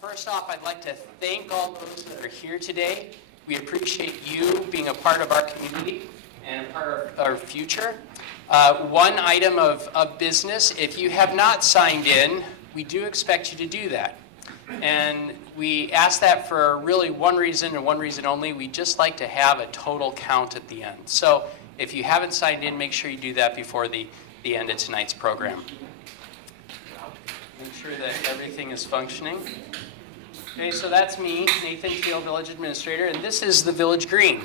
First off, I'd like to thank all those that are here today. We appreciate you being a part of our community and a part of our future. One item of business, if you have not signed in, we do expect you to do that. And we ask that for really one reason and one reason only. We just like to have a total count at the end. So if you haven't signed in, make sure you do that before the end of tonight's program. Make sure that everything is functioning. Okay, so that's me, Nathan Teal, Village Administrator, and this is the Village Green.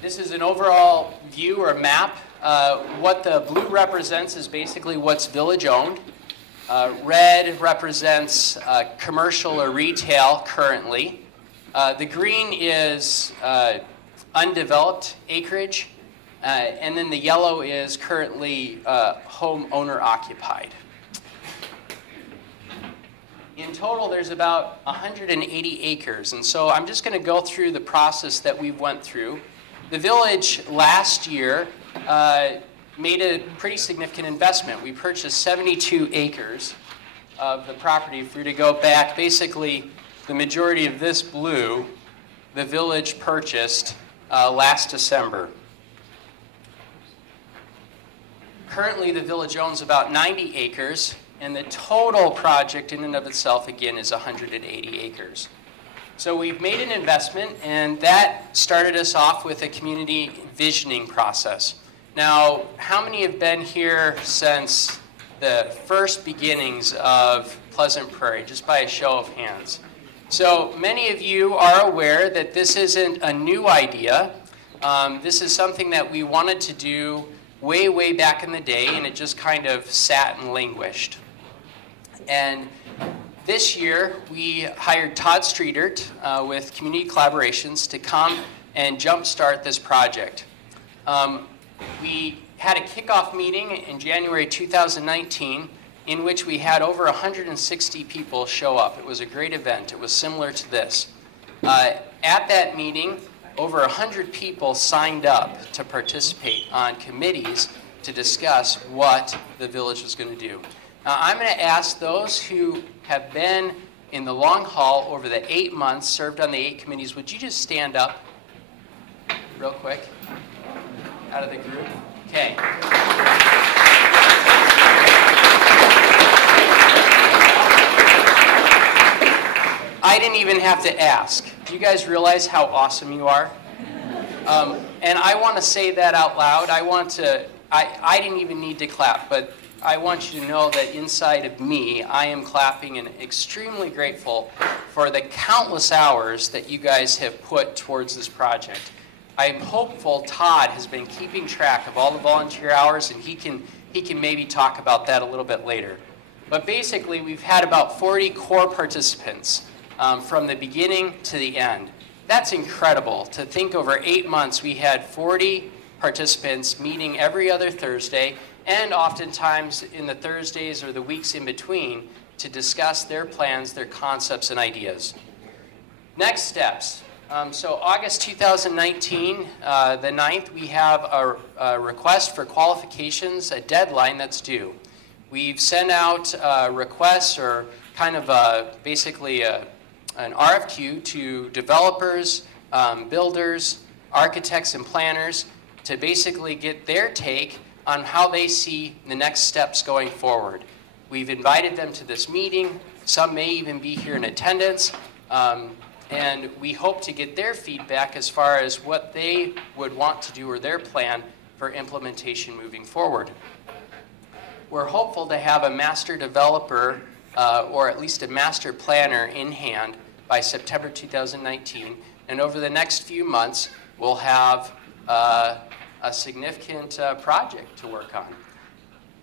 This is an overall view or map. What the blue represents is basically what's village owned. Red represents commercial or retail currently. The green is undeveloped acreage. And then the yellow is currently homeowner occupied. In total, there's about 180 acres. And so I'm just going to go through the process that we went through. The village last year made a pretty significant investment. We purchased 72 acres of the property. If we were to go back, basically the majority of this blue, the village purchased last December. Currently, the village owns about 90 acres, and the total project in and of itself, again, is 180 acres. So we've made an investment, and that started us off with a community visioning process. Now, how many have been here since the first beginnings of Pleasant Prairie, just by a show of hands? So many of you are aware that this isn't a new idea. This is something that we wanted to do way back in the day, and it just kind of sat and languished. And this year, we hired Todd Streetert with Community Collaborations to come and jumpstart this project. We had a kickoff meeting in January 2019 in which we had over 160 people show up. It was a great event. It was similar to this. At that meeting, over 100 people signed up to participate on committees to discuss what the village was going to do. Now, I'm going to ask those who have been in the long haul over the 8 months, served on the 8 committees, would you just stand up real quick out of the group? Okay. I didn't even have to ask. Do you guys realize how awesome you are? And I want to say that out loud. I didn't even need to clap, but I want you to know that inside of me, I am clapping and extremely grateful for the countless hours that you guys have put towards this project. I'm hopeful Todd has been keeping track of all the volunteer hours, and he can maybe talk about that a little bit later. But basically, we've had about 40 core participants from the beginning to the end. That's incredible. To think over 8 months, we had 40 participants meeting every other Thursday, and oftentimes in the Thursdays or the weeks in between, to discuss their plans, their concepts, and ideas. Next steps. So August 2019, the 9th, we have a request for qualifications, a deadline that's due. We've sent out requests, or kind of basically an RFQ to developers, builders, architects, and planners to basically get their take on how they see the next steps going forward. We've invited them to this meeting. Some may even be here in attendance. And we hope to get their feedback as far as what they would want to do or their plan for implementation moving forward. We're hopeful to have a master developer or at least a master planner in hand by September 2019. And over the next few months, we'll have a significant project to work on,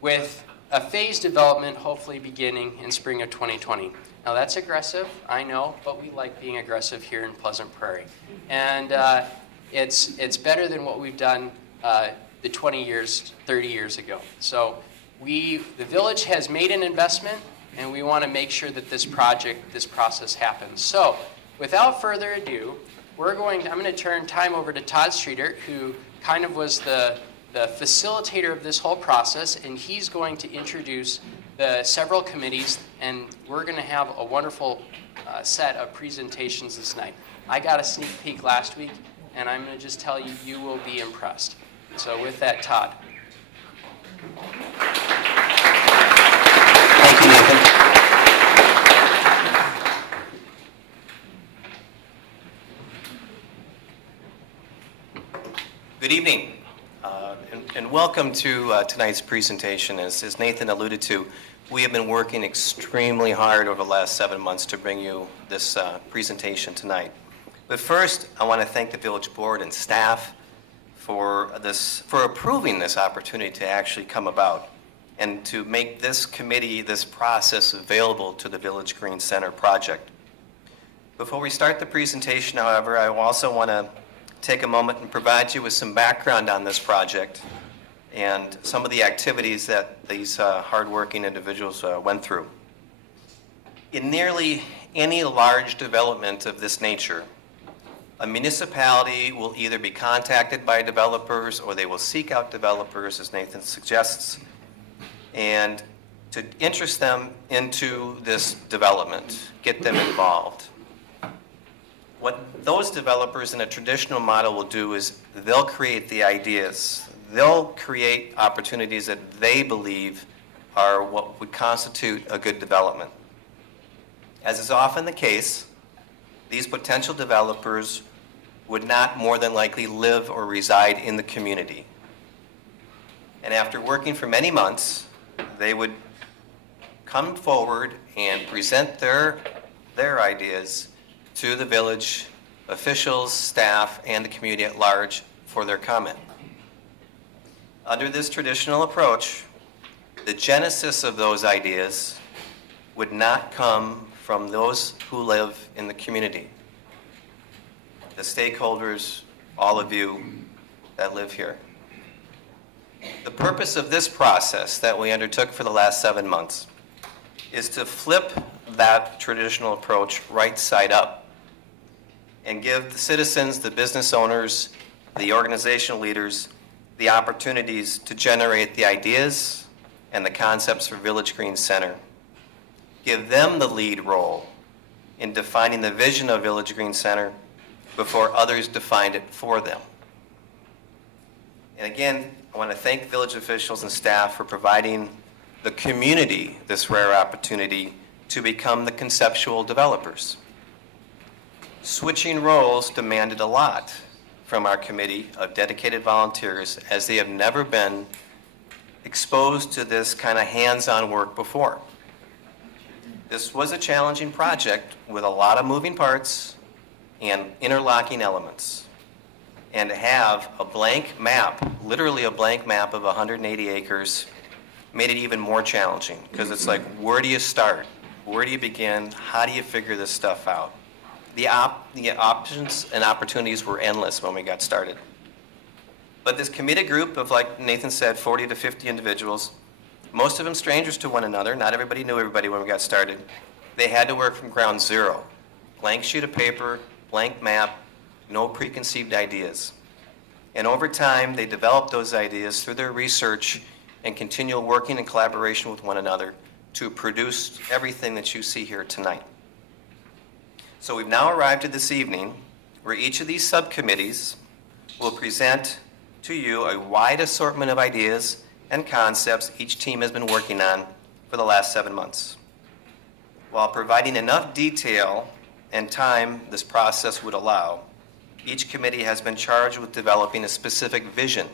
with a phased development hopefully beginning in spring of 2020. Now that's aggressive, I know, but we like being aggressive here in Pleasant Prairie. And it's better than what we've done the 20 years, 30 years ago. So the village has made an investment, and we want to make sure that this process happens. So without further ado, I'm going to turn time over to Todd Streetert, who kind of was the facilitator of this whole process, and he's going to introduce the several committees, and we're going to have a wonderful set of presentations this night. I got a sneak peek last week, and I'm going to just tell you, you will be impressed. So with that, Todd. Thank you, Nathan. Good evening, and welcome to tonight's presentation. As Nathan alluded to, we have been working extremely hard over the last 7 months to bring you this presentation tonight. But first, I want to thank the village board and staff for approving this opportunity to actually come about and to make this committee, this process available to the Village Green Center project. Before we start the presentation, however, I also want to take a moment and provide you with some background on this project and some of the activities that these hardworking individuals went through. In nearly any large development of this nature, a municipality will either be contacted by developers or they will seek out developers, as Nathan suggests, and to interest them into this development, get them involved. What those developers in a traditional model will do is they'll create the ideas. They'll create opportunities that they believe are what would constitute a good development. As is often the case, these potential developers would not more than likely live or reside in the community. And after working for many months, they would come forward and present their ideas to the village officials, staff, and the community at large for their comment. Under this traditional approach, the genesis of those ideas would not come from those who live in the community, the stakeholders, all of you that live here. The purpose of this process that we undertook for the last 7 months is to flip that traditional approach right side up and give the citizens, the business owners, the organizational leaders, the opportunities to generate the ideas and the concepts for Village Green Center. Give them the lead role in defining the vision of Village Green Center before others defined it for them. And again, I want to thank village officials and staff for providing the community this rare opportunity to become the conceptual developers. Switching roles demanded a lot from our committee of dedicated volunteers, as they have never been exposed to this kind of hands-on work before. This was a challenging project with a lot of moving parts and interlocking elements. And to have a blank map, literally a blank map of 180 acres, made it even more challenging, because it's like, where do you start? Where do you begin? How do you figure this stuff out? The options and opportunities were endless when we got started. But this committed group of, like Nathan said, 40 to 50 individuals, most of them strangers to one another, not everybody knew everybody when we got started, they had to work from ground zero. Blank sheet of paper, blank map, no preconceived ideas. And over time, they developed those ideas through their research and continual working in collaboration with one another to produce everything that you see here tonight. So we've now arrived at this evening where each of these subcommittees will present to you a wide assortment of ideas and concepts each team has been working on for the last 7 months. While providing enough detail and time this process would allow, each committee has been charged with developing a specific vision,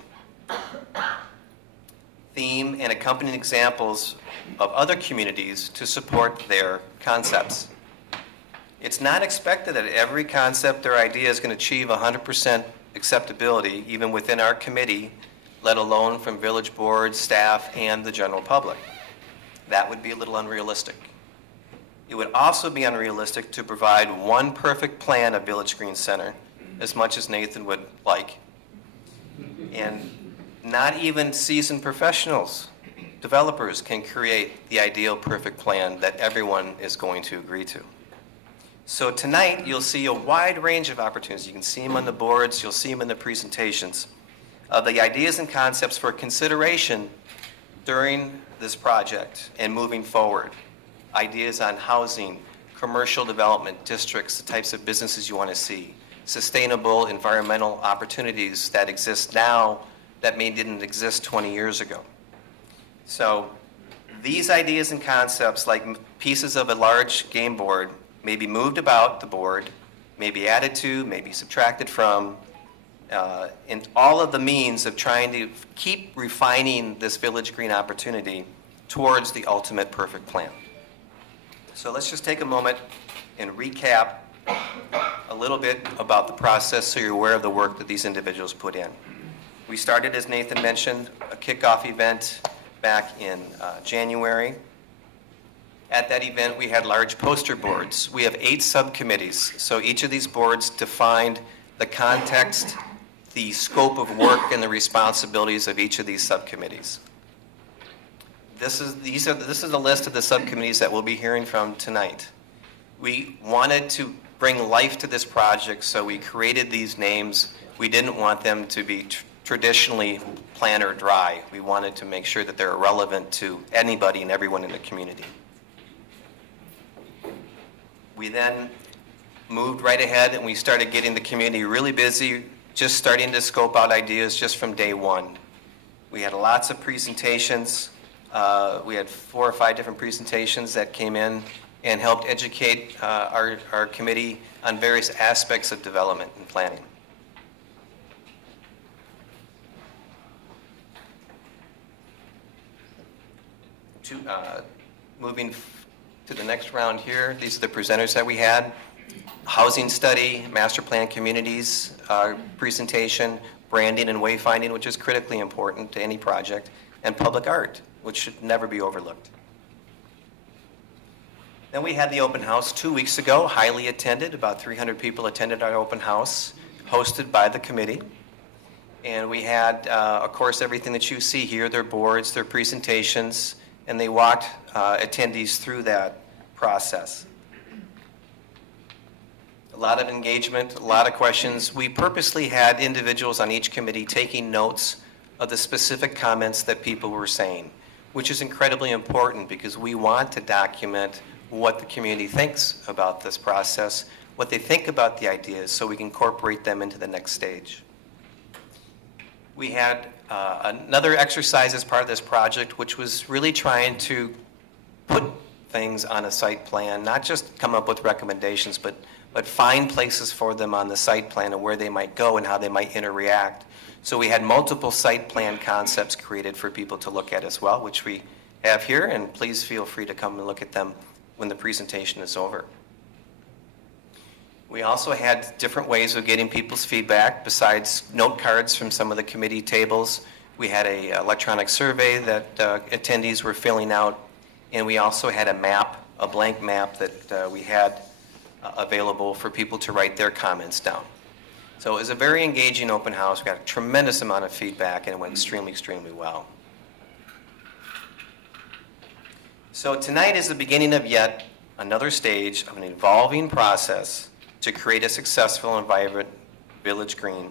theme, and accompanying examples of other communities to support their concepts. It's not expected that every concept or idea is going to achieve 100% acceptability, even within our committee, let alone from village board, staff, and the general public. That would be a little unrealistic. It would also be unrealistic to provide one perfect plan of Village Green Center, as much as Nathan would like. And not even seasoned professionals, developers, can create the ideal perfect plan that everyone is going to agree to. So tonight, you'll see a wide range of opportunities. You can see them on the boards, you'll see them in the presentations, of the ideas and concepts for consideration during this project and moving forward. Ideas on housing, commercial development districts, the types of businesses you want to see, sustainable environmental opportunities that exist now that didn't exist 20 years ago. So these ideas and concepts, like pieces of a large game board, may be moved about the board, may be added to, may be subtracted from, and all of the means of trying to keep refining this village green opportunity towards the ultimate perfect plan. So let's just take a moment and recap a little bit about the process so you're aware of the work that these individuals put in. We started, as Nathan mentioned, a kickoff event back in January. At that event, we had large poster boards. We have 8 subcommittees, so each of these boards defined the context, the scope of work, and the responsibilities of each of these subcommittees. This is a list of the subcommittees that we'll be hearing from tonight. We wanted to bring life to this project, so we created these names. We didn't want them to be traditionally plain or dry. We wanted to make sure that they're relevant to anybody and everyone in the community. We then moved right ahead and we started getting the community really busy, just starting to scope out ideas just from day one. We had lots of presentations. We had 4 or 5 different presentations that came in and helped educate our committee on various aspects of development and planning. Moving to the next round here, these are the presenters that we had. Housing study, master plan communities presentation, branding and wayfinding, which is critically important to any project, and public art, which should never be overlooked. Then we had the open house 2 weeks ago, highly attended. About 300 people attended our open house, hosted by the committee. And we had, of course, everything that you see here, their boards, their presentations, and they walked attendees through that process. A lot of engagement, a lot of questions. We purposely had individuals on each committee taking notes of the specific comments that people were saying, which is incredibly important because we want to document what the community thinks about this process, what they think about the ideas, so we can incorporate them into the next stage. We had another exercise as part of this project, which was really trying to put things on a site plan, not just come up with recommendations, but find places for them on the site plan and where they might go and how they might interact. So we had multiple site plan concepts created for people to look at as well, which we have here, and please feel free to come and look at them when the presentation is over. We also had different ways of getting people's feedback besides note cards from some of the committee tables. We had an electronic survey that attendees were filling out, and we also had a map, a blank map that we had available for people to write their comments down. So it was a very engaging open house. We got a tremendous amount of feedback, and it went extremely, extremely well. So tonight is the beginning of yet another stage of an evolving process to create a successful and vibrant village green.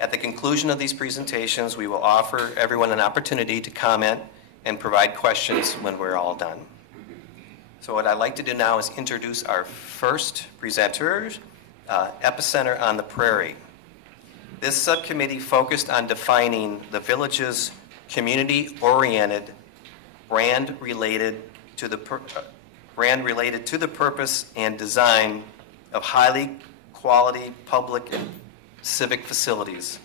At the conclusion of these presentations, we will offer everyone an opportunity to comment and provide questions when we're all done. So what I'd like to do now is introduce our first presenters, Epicenter on the Prairie. This subcommittee focused on defining the village's community-oriented, brand-related to the purpose and design of highly quality public and civic facilities,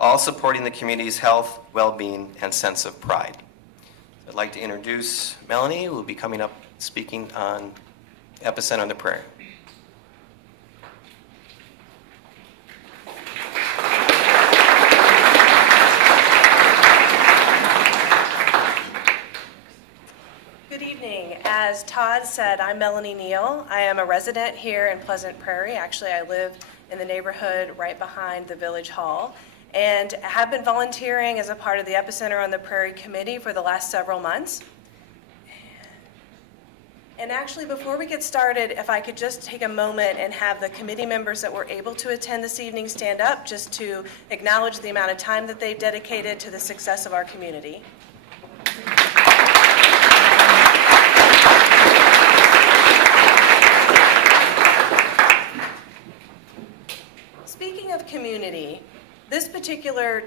all supporting the community's health, well-being, and sense of pride. I'd like to introduce Melanie, who will be coming up speaking on Epicenter on the Prairie. Good evening. As Todd said, I'm Melanie Neil. I am a resident here in Pleasant Prairie. Actually, I live in the neighborhood right behind the Village Hall, and have been volunteering as a part of the Epicenter on the Prairie committee for the last several months. And actually, before we get started, if I could just take a moment and have the committee members that were able to attend this evening stand up just to acknowledge the amount of time that they've dedicated to the success of our community.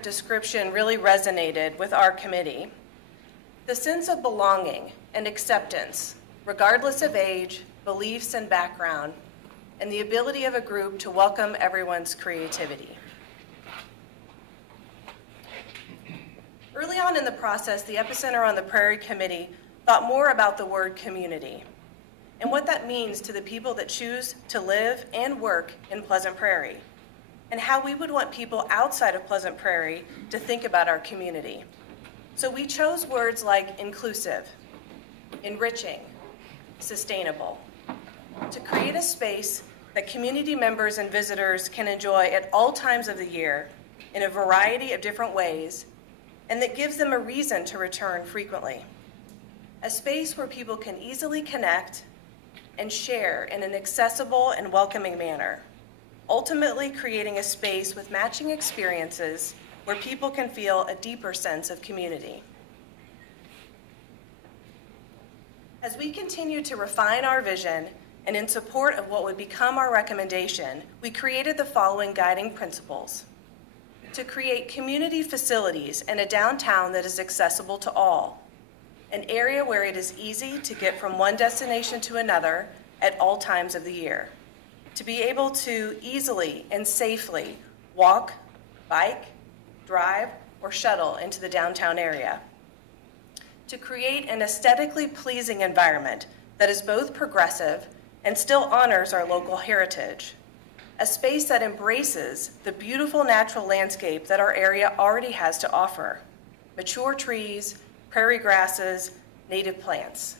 description really resonated with our committee. The sense of belonging and acceptance, regardless of age, beliefs, and background, and the ability of a group to welcome everyone's creativity. Early on in the process, the Epicenter on the Prairie Committee thought more about the word community and what that means to the people that choose to live and work in Pleasant Prairie, and how we would want people outside of Pleasant Prairie to think about our community. So we chose words like inclusive, enriching, sustainable, to create a space that community members and visitors can enjoy at all times of the year in a variety of different ways, and that gives them a reason to return frequently. A space where people can easily connect and share in an accessible and welcoming manner, ultimately creating a space with matching experiences where people can feel a deeper sense of community. As we continue to refine our vision and in support of what would become our recommendation, we created the following guiding principles: to create community facilities and a downtown that is accessible to all, an area where it is easy to get from one destination to another at all times of the year, to be able to easily and safely walk, bike, drive, or shuttle into the downtown area, to create an aesthetically pleasing environment that is both progressive and still honors our local heritage, a space that embraces the beautiful natural landscape that our area already has to offer: mature trees, prairie grasses, native plants,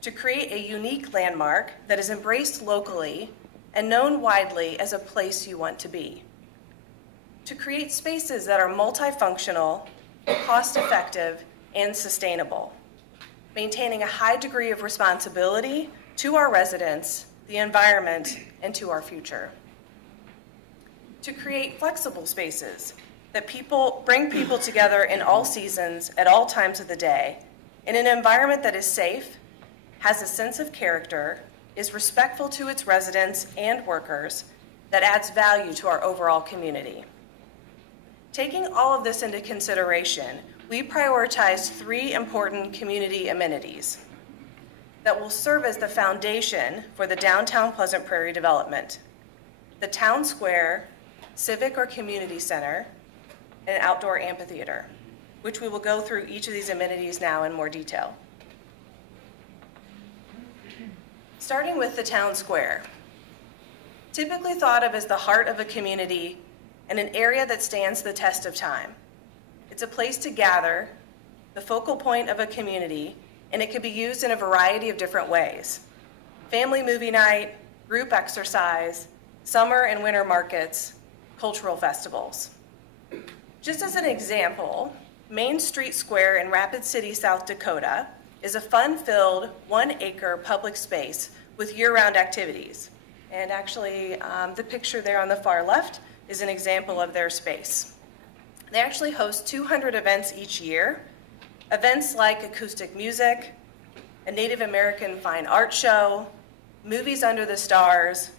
to create a unique landmark that is embraced locally and known widely as a place you want to be, to create spaces that are multifunctional, cost-effective, and sustainable, maintaining a high degree of responsibility to our residents, the environment, and to our future. To create flexible spaces that bring people together in all seasons, at all times of the day, in an environment that is safe, has a sense of character, is respectful to its residents and workers, that adds value to our overall community. Taking all of this into consideration, we prioritized 3 important community amenities that will serve as the foundation for the downtown Pleasant Prairie development: the town square, civic or community center, and an outdoor amphitheater, which we will go through each of these amenities now in more detail. Starting with the town square. Typically thought of as the heart of a community and an area that stands the test of time. It's a place to gather, the focal point of a community, and it can be used in a variety of different ways: family movie night, group exercise, summer and winter markets, cultural festivals. Just as an example, Main Street Square in Rapid City, South Dakota is a fun-filled 1-acre public space with year-round activities. And actually, the picture there on the far left is an example of their space. They actually host 200 events each year, events like acoustic music, a Native American fine art show, movies under the stars,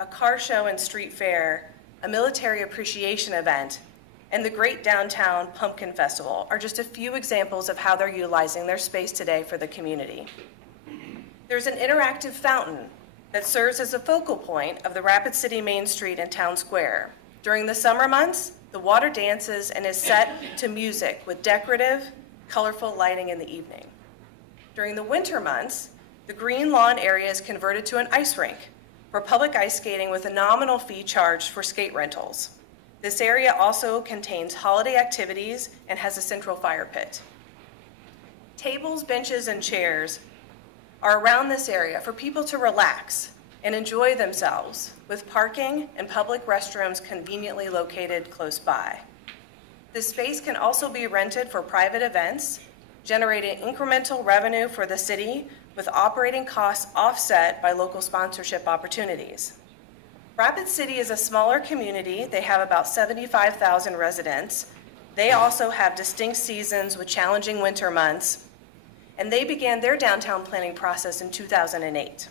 a car show and street fair, a military appreciation event, and the Great Downtown Pumpkin Festival are just a few examples of how they're utilizing their space today for the community. There's an interactive fountain that serves as a focal point of the Rapid City Main Street and Town Square. During the summer months, the water dances and is set to music with decorative, colorful lighting in the evening. During the winter months, the green lawn area is converted to an ice rink for public ice skating with a nominal fee charged for skate rentals. This area also contains holiday activities and has a central fire pit. Tables, benches, and chairs are around this area for people to relax and enjoy themselves, with parking and public restrooms conveniently located close by. This space can also be rented for private events, generating incremental revenue for the city with operating costs offset by local sponsorship opportunities. Rapid City is a smaller community. They have about 75,000 residents. They also have distinct seasons with challenging winter months, and they began their downtown planning process in 2008.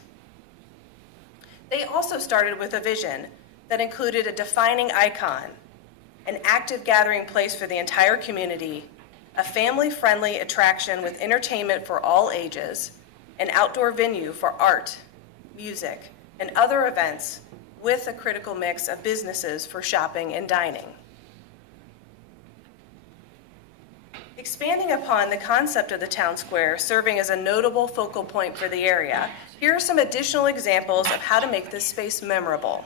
They also started with a vision that included a defining icon, an active gathering place for the entire community, a family-friendly attraction with entertainment for all ages, an outdoor venue for art, music, and other events with a critical mix of businesses for shopping and dining. Expanding upon the concept of the town square serving as a notable focal point for the area, here are some additional examples of how to make this space memorable.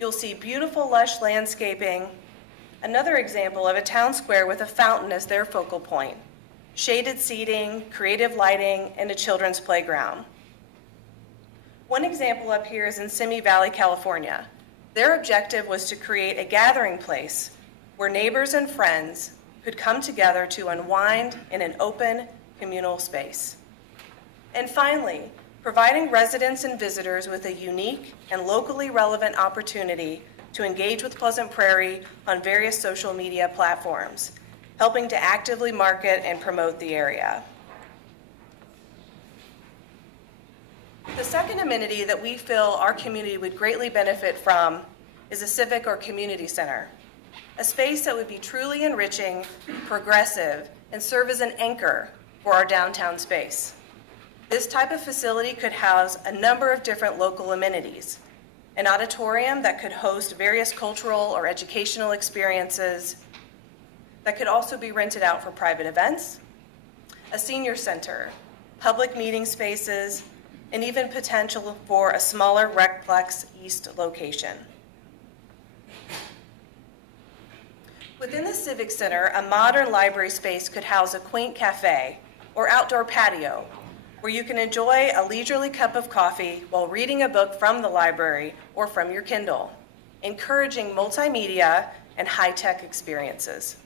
You'll see beautiful, lush landscaping, another example of a town square with a fountain as their focal point, shaded seating, creative lighting, and a children's playground. One example up here is in Simi Valley, California. Their objective was to create a gathering place where neighbors and friends could come together to unwind in an open, communal space. And finally, providing residents and visitors with a unique and locally relevant opportunity to engage with Pleasant Prairie on various social media platforms, helping to actively market and promote the area. The second amenity that we feel our community would greatly benefit from is a civic or community center, a space that would be truly enriching, progressive, and serve as an anchor for our downtown space. This type of facility could house a number of different local amenities, an auditorium that could host various cultural or educational experiences that could also be rented out for private events, a senior center, public meeting spaces, and even potential for a smaller Art Plex East location. Within the Civic Center, a modern library space could house a quaint cafe or outdoor patio where you can enjoy a leisurely cup of coffee while reading a book from the library or from your Kindle, encouraging multimedia and high-tech experiences.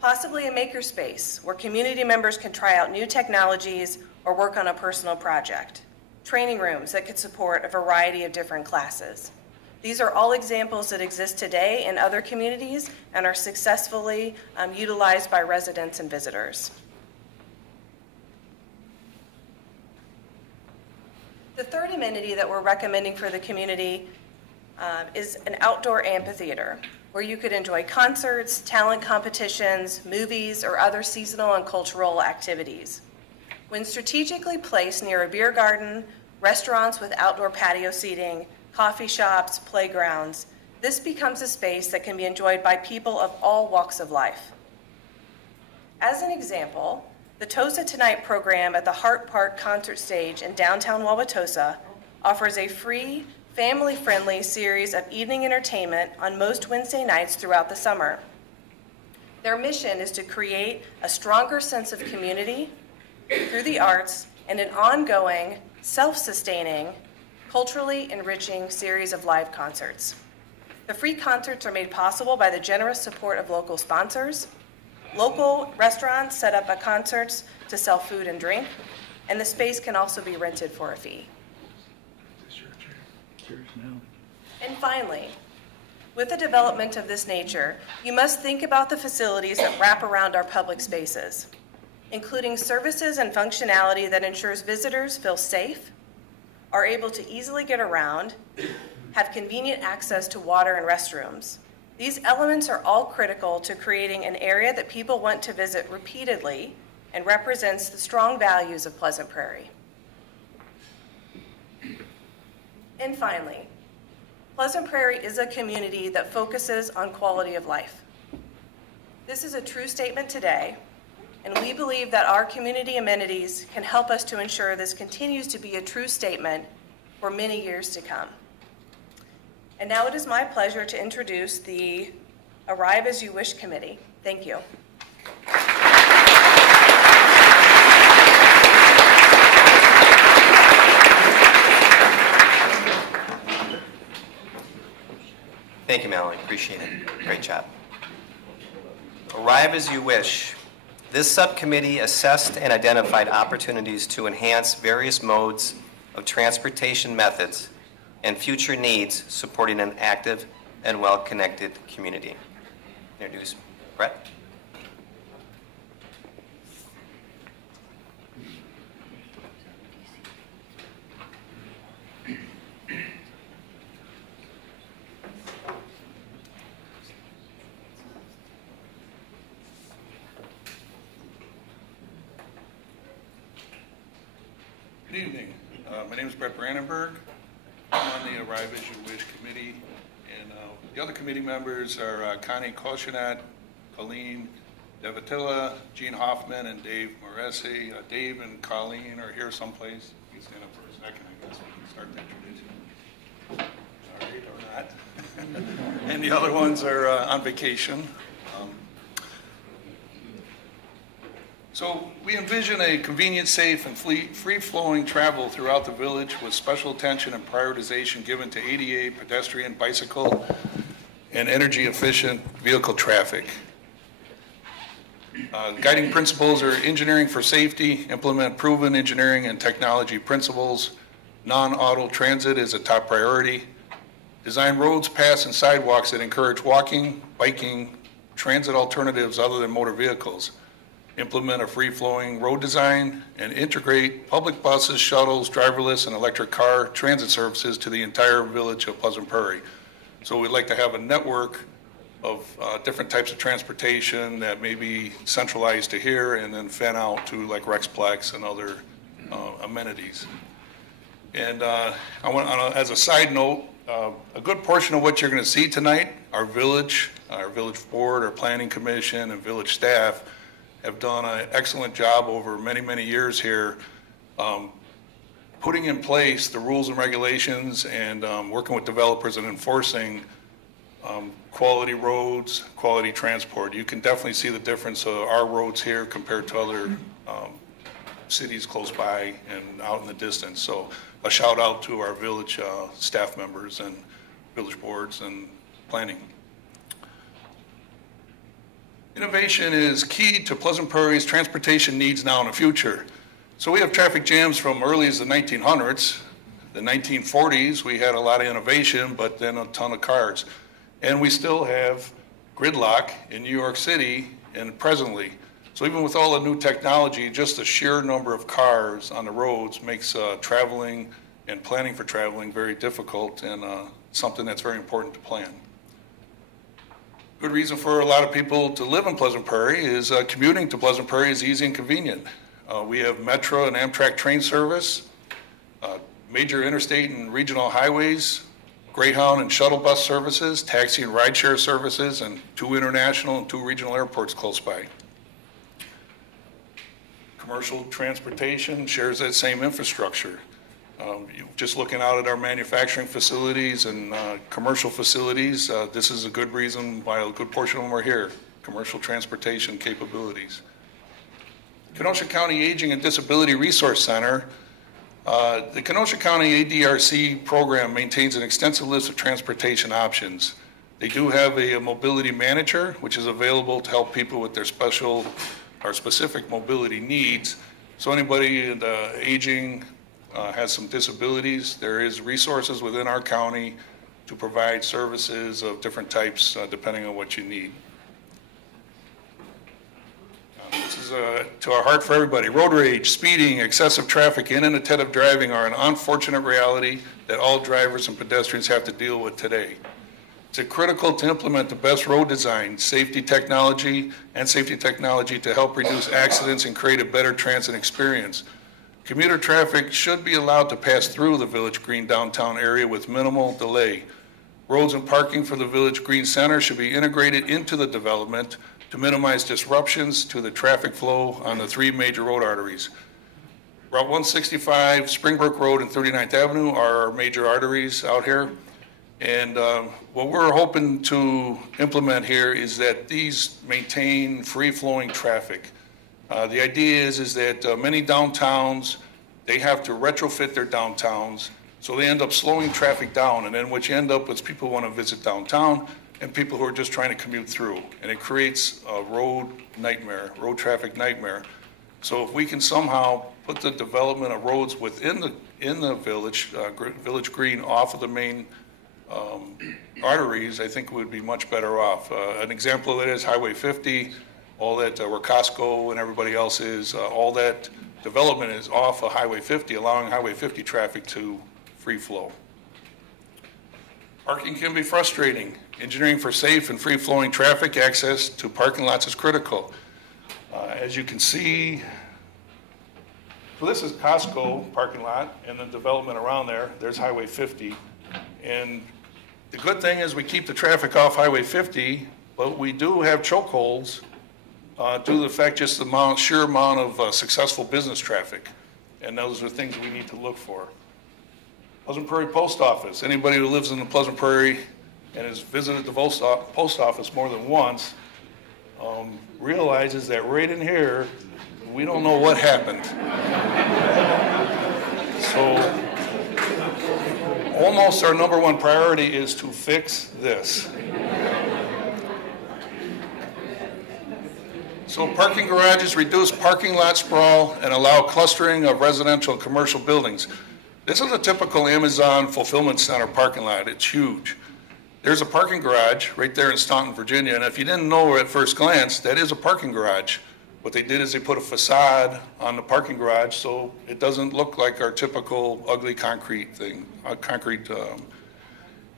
Possibly a makerspace where community members can try out new technologies or work on a personal project. Training rooms that could support a variety of different classes. These are all examples that exist today in other communities and are successfully utilized by residents and visitors. The third amenity that we're recommending for the community is an outdoor amphitheater where you could enjoy concerts, talent competitions, movies, or other seasonal and cultural activities. When strategically placed near a beer garden, restaurants with outdoor patio seating, coffee shops, playgrounds, this becomes a space that can be enjoyed by people of all walks of life. As an example, the Tosa Tonight program at the Hart Park Concert Stage in downtown Wauwatosa offers a free, family-friendly series of evening entertainment on most Wednesday nights throughout the summer. Their mission is to create a stronger sense of community through the arts and an ongoing, self-sustaining, culturally enriching series of live concerts. The free concerts are made possible by the generous support of local sponsors. Local restaurants set up concerts to sell food and drink, and the space can also be rented for a fee. And finally, with a development of this nature, you must think about the facilities that wrap around our public spaces, including services and functionality that ensures visitors feel safe, are able to easily get around, have convenient access to water and restrooms. These elements are all critical to creating an area that people want to visit repeatedly and represents the strong values of Pleasant Prairie. And finally, Pleasant Prairie is a community that focuses on quality of life. This is a true statement today, and we believe that our community amenities can help us to ensure this continues to be a true statement for many years to come. And now it is my pleasure to introduce the Arrive As You Wish Committee. Thank you. Thank you, Melanie. Appreciate it. Great job. Arrive As You Wish. This subcommittee assessed and identified opportunities to enhance various modes of transportation methods and future needs supporting an active and well-connected community. Introduce Brett. Good evening. My name is Brett Brandenburg. I'm on the Arrive As You Wish committee, and the other committee members are Connie Koshinat, Colleen Devatilla, Gene Hoffman, and Dave Moresi. Dave and Colleen are here someplace. You can stand up for a second, I guess we can start the introduction. All right, or not. And the other ones are on vacation. So we envision a convenient, safe, and free-flowing travel throughout the village with special attention and prioritization given to ADA, pedestrian, bicycle, and energy-efficient vehicle traffic. Guiding principles are engineering for safety, implement proven engineering and technology principles. Non-auto transit is a top priority. Design roads, paths, and sidewalks that encourage walking, biking, transit alternatives other than motor vehicles. Implement a free-flowing road design, and integrate public buses, shuttles, driverless, and electric car transit services to the entire village of Pleasant Prairie. So we'd like to have a network of different types of transportation that may be centralized to here and then fan out to like Plex and other amenities. And as a side note, a good portion of what you're going to see tonight, our village board, our planning commission, and village staff have done an excellent job over many, many years here, putting in place the rules and regulations and working with developers and enforcing quality roads, quality transport. You can definitely see the difference of our roads here compared to other cities close by and out in the distance. So a shout out to our village staff members and village boards and planning. Innovation is key to Pleasant Prairie's transportation needs now and the future. So we have traffic jams from early as the 1900s. The 1940s, we had a lot of innovation, but then a ton of cars. And we still have gridlock in New York City and presently. So even with all the new technology, just the sheer number of cars on the roads makes traveling and planning for traveling very difficult and something that's very important to plan. Good reason for a lot of people to live in Pleasant Prairie is commuting to Pleasant Prairie is easy and convenient. We have Metro and Amtrak train service, major interstate and regional highways, Greyhound and shuttle bus services, taxi and rideshare services, and 2 international and 2 regional airports close by. Commercial transportation shares that same infrastructure. Just looking out at our manufacturing facilities and commercial facilities, this is a good reason why a good portion of them are here, commercial transportation capabilities. Kenosha County Aging and Disability Resource Center, the Kenosha County ADRC program maintains an extensive list of transportation options. They do have a mobility manager, which is available to help people with their special or specific mobility needs. So anybody in the aging, has some disabilities, there is resources within our county to provide services of different types depending on what you need. This is to our heart for everybody. Road rage, speeding, excessive traffic, and inattentive driving are an unfortunate reality that all drivers and pedestrians have to deal with today. It's critical to implement the best road design, safety technology to help reduce accidents and create a better transit experience. Commuter traffic should be allowed to pass through the Village Green downtown area with minimal delay. Roads and parking for the Village Green Center should be integrated into the development to minimize disruptions to the traffic flow on the 3 major road arteries. Route 165, Springbrook Road, and 39th Avenue are our major arteries out here. And what we're hoping to implement here is that these maintain free-flowing traffic. The idea is that many downtowns, they have to retrofit their downtowns, so they end up slowing traffic down, and then what you end up with is people who want to visit downtown and people who are just trying to commute through, and it creates a road traffic nightmare. So if we can somehow put the development of roads within the village, Village Green off of the main arteries, I think we would be much better off. An example of that is Highway 50. All that where Costco and everybody else is, all that development is off of Highway 50, allowing Highway 50 traffic to free flow. Parking can be frustrating. Engineering for safe and free-flowing traffic access to parking lots is critical. As you can see, So this is Costco parking lot and the development around there. There's Highway 50. And the good thing is we keep the traffic off Highway 50, but we do have chokeholds due to the fact just the sheer amount of successful business traffic. And those are things we need to look for. Pleasant Prairie Post Office. Anybody who lives in the Pleasant Prairie and has visited the post office more than once realizes that right in here, we don't know what happened. So almost our number one priority is to fix this. So parking garages reduce parking lot sprawl and allow clustering of residential and commercial buildings. This is a typical Amazon fulfillment center parking lot. It's huge. There's a parking garage right there in Staunton, Virginia, and if you didn't know at first glance, that is a parking garage. What they did is they put a facade on the parking garage so it doesn't look like our typical ugly concrete thing, and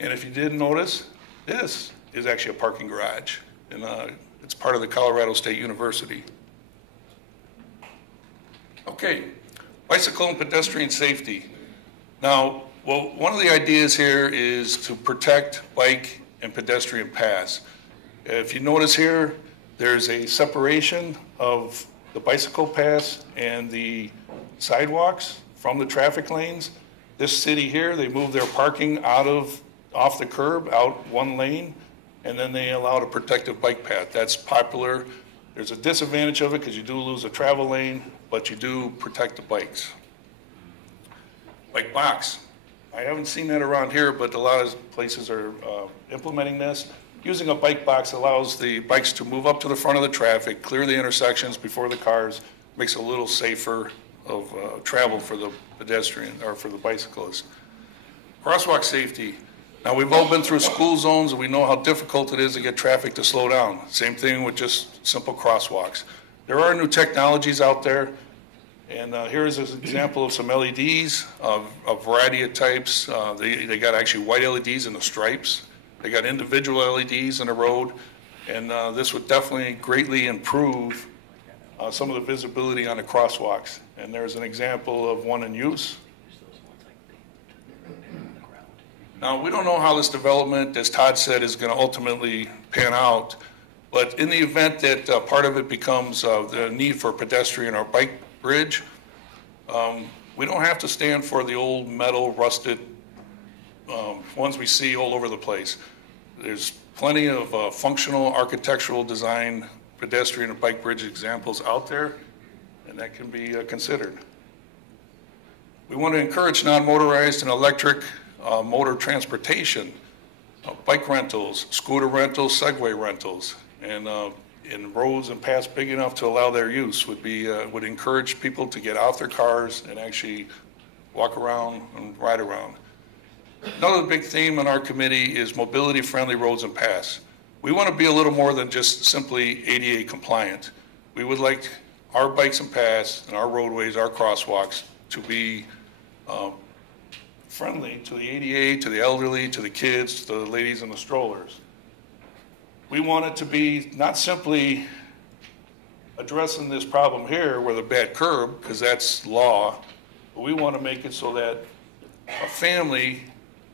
if you didn't notice, this is actually a parking garage, and it's part of the Colorado State University. Okay, bicycle and pedestrian safety. Now, well, one of the ideas here is to protect bike and pedestrian paths. If you notice here, there's a separation of the bicycle paths and the sidewalks from the traffic lanes. This city here, they move their parking off the curb, out one lane, and then they allowed a protective bike path. That's popular. There's a disadvantage of it because you do lose a travel lane, but you do protect the bikes. Bike box. I haven't seen that around here, but a lot of places are implementing this. Using a bike box allows the bikes to move up to the front of the traffic, clear the intersections before the cars, makes it a little safer of travel for the pedestrian or for the bicyclist. Crosswalk safety. Now, we've all been through school zones and we know how difficult it is to get traffic to slow down. Same thing with just simple crosswalks. There are new technologies out there, and here is an example of some LEDs of a variety of types. They got actually white LEDs in the stripes. They got individual LEDs in the road, and this would definitely greatly improve some of the visibility on the crosswalks. And there's an example of one in use. Now, we don't know how this development, as Todd said, is going to ultimately pan out, but in the event that part of it becomes the need for a pedestrian or bike bridge, we don't have to stand for the old metal rusted ones we see all over the place. There's plenty of functional architectural design pedestrian and bike bridge examples out there, and that can be considered. We want to encourage non-motorized and electric motor transportation, bike rentals, scooter rentals, Segway rentals, and in roads and paths big enough to allow their use would encourage people to get out their cars and actually walk around and ride around. Another big theme in our committee is mobility-friendly roads and paths. We want to be a little more than just simply ADA compliant. We would like our bikes and paths and our roadways, our crosswalks to be friendly to the ADA, to the elderly, to the kids, to the ladies in the strollers. We want it to be not simply addressing this problem here with a bad curb, because that's law, but we want to make it so that a family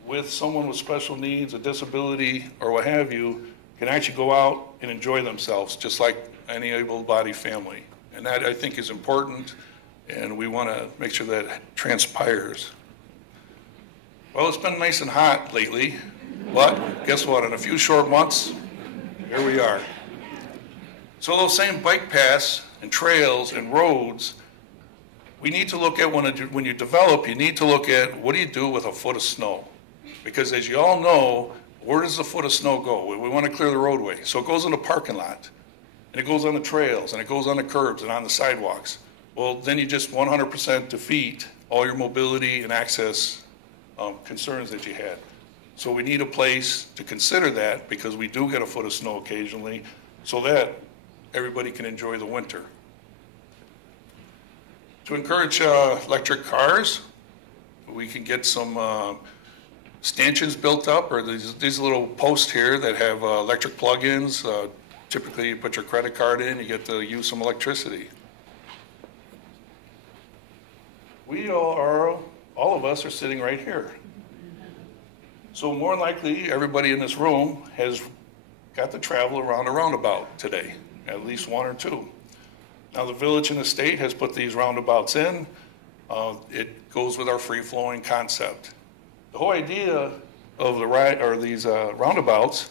with someone with special needs, a disability, or what have you, can actually go out and enjoy themselves, just like any able-bodied family. And that, I think, is important, and we want to make sure that transpires. Well, it's been nice and hot lately, but guess what? In a few short months, here we are. So those same bike paths and trails and roads, we need to look at when you develop, you need to look at what do you do with a foot of snow? Because as you all know, where does the foot of snow go? We want to clear the roadway. So it goes in the parking lot, and it goes on the trails, and it goes on the curbs and on the sidewalks. Well, then you just 100% defeat all your mobility and access concerns that you had. So we need a place to consider that, because we do get a foot of snow occasionally, so that everybody can enjoy the winter. To encourage electric cars, we can get some stanchions built up, or these little posts here that have electric plug-ins. Typically, you put your credit card in, you get to use some electricity. all of us are sitting right here. So more than likely, everybody in this room has got to travel around a roundabout today, at least one or two. Now the village and the state has put these roundabouts in. It goes with our free-flowing concept. The whole idea of these roundabouts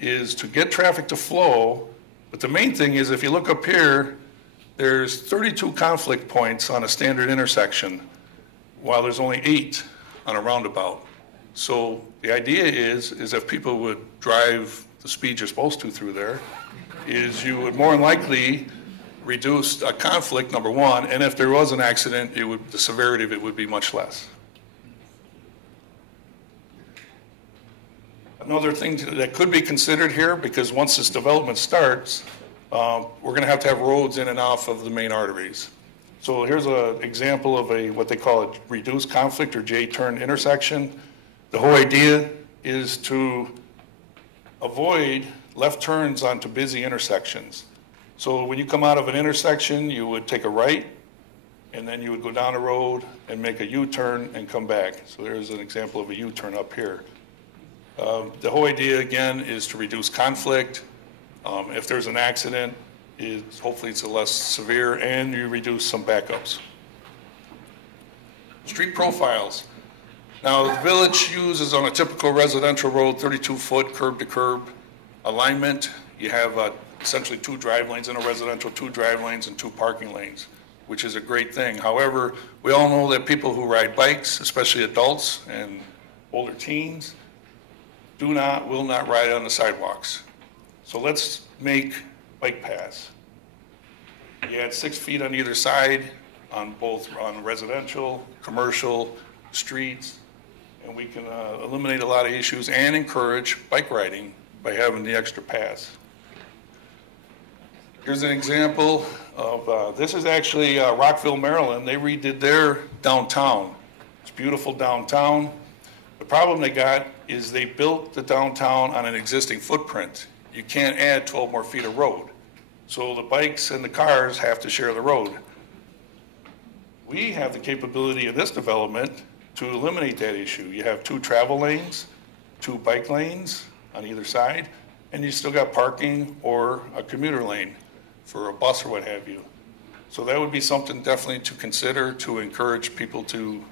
is to get traffic to flow, but the main thing is if you look up here, there's 32 conflict points on a standard intersection, while there's only 8 on a roundabout. So the idea is if people would drive the speed you're supposed to through there, is you would more than likely reduce a conflict, number one, and if there was an accident, the severity of it would be much less. Another thing that could be considered here, because once this development starts, we're going to have roads in and off of the main arteries. So here's an example of what they call a reduced conflict or J-turn intersection. The whole idea is to avoid left turns onto busy intersections. So when you come out of an intersection, you would take a right, and then you would go down the road and make a U-turn and come back. So there's an example of a U-turn up here. The whole idea, again, is to reduce conflict. If there's an accident, hopefully it's a less severe, and you reduce some backups. Street profiles. Now, the village uses on a typical residential road 32-foot curb-to-curb alignment. You have essentially 2 drive lanes in a residential, 2 drive lanes and 2 parking lanes, which is a great thing. However, we all know that people who ride bikes, especially adults and older teens, will not ride on the sidewalks. So let's make bike paths. You add 6 feet on either side on residential, commercial, streets, and we can eliminate a lot of issues and encourage bike riding by having the extra paths. Here's an example of, this is actually Rockville, Maryland. They redid their downtown. It's beautiful downtown. The problem they got is they built the downtown on an existing footprint. You can't add 12 more feet of road. So the bikes and the cars have to share the road. We have the capability in this development to eliminate that issue. You have 2 travel lanes, 2 bike lanes on either side, and you still got parking or a commuter lane for a bus or what have you. So that would be something definitely to consider to encourage people to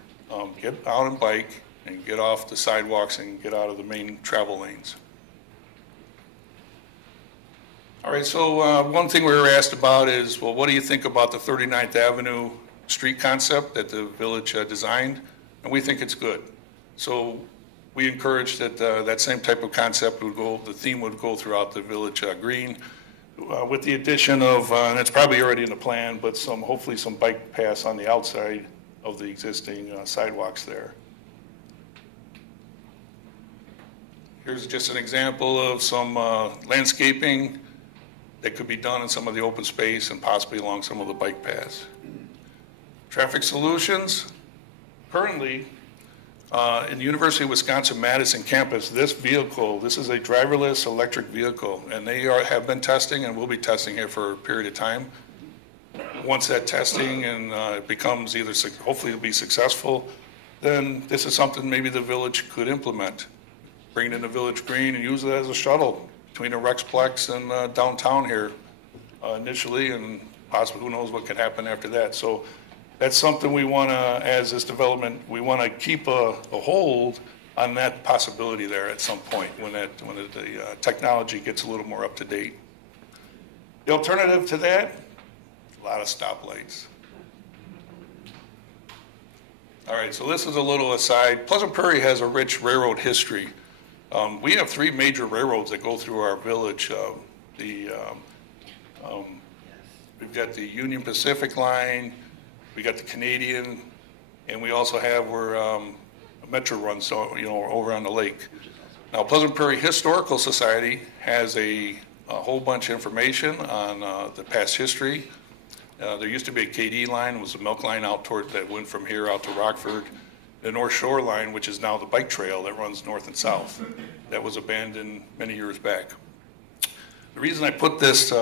get out and bike and get off the sidewalks and get out of the main travel lanes. All right, so one thing we were asked about is, well, what do you think about the 39th Avenue street concept that the village designed? And we think it's good. So we encourage that that same type of concept the theme would go throughout the village green, with the addition of, and it's probably already in the plan, but hopefully some bike paths on the outside of the existing sidewalks there. Here's just an example of some landscaping that could be done in some of the open space and possibly along some of the bike paths. Traffic solutions. Currently, in the University of Wisconsin-Madison campus, this is a driverless electric vehicle, and they have been testing and will be testing it for a period of time. Once that testing and it becomes hopefully it'll be successful, then this is something maybe the village could implement. Bring it in the village green and use it as a shuttle between the Art Plex and downtown here initially, and possibly who knows what could happen after that. So that's something we want to, as this development, we want to keep a hold on that possibility there at some point when the technology gets a little more up to date. The alternative to that, a lot of stoplights. All right, so this is a little aside. Pleasant Prairie has a rich railroad history. We have 3 major railroads that go through our village. We've got the Union Pacific line, we got the Canadian, and we also have where Metro runs, over on the lake. Now, Pleasant Prairie Historical Society has a whole bunch of information on the past history. There used to be a KD line, it was a milk line out that went from here out to Rockford. The North Shore line, which is now the bike trail that runs north and south, that was abandoned many years back. The reason I put this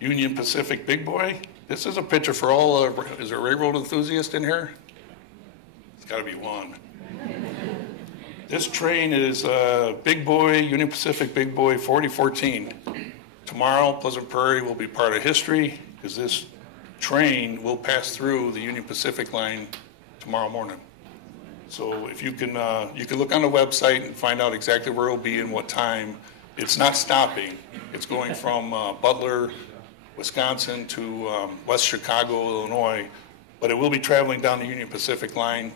Union Pacific big boy This is a picture for all, is there railroad enthusiasts in here? It's got to be one. This train is Big Boy, Union Pacific Big Boy 4014. Tomorrow, Pleasant Prairie will be part of history because this train will pass through the Union Pacific line tomorrow morning. So if you can look on the website and find out exactly where it'll be and what time. It's not stopping. It's going from Butler, Wisconsin to West Chicago, Illinois, but it will be traveling down the Union Pacific line.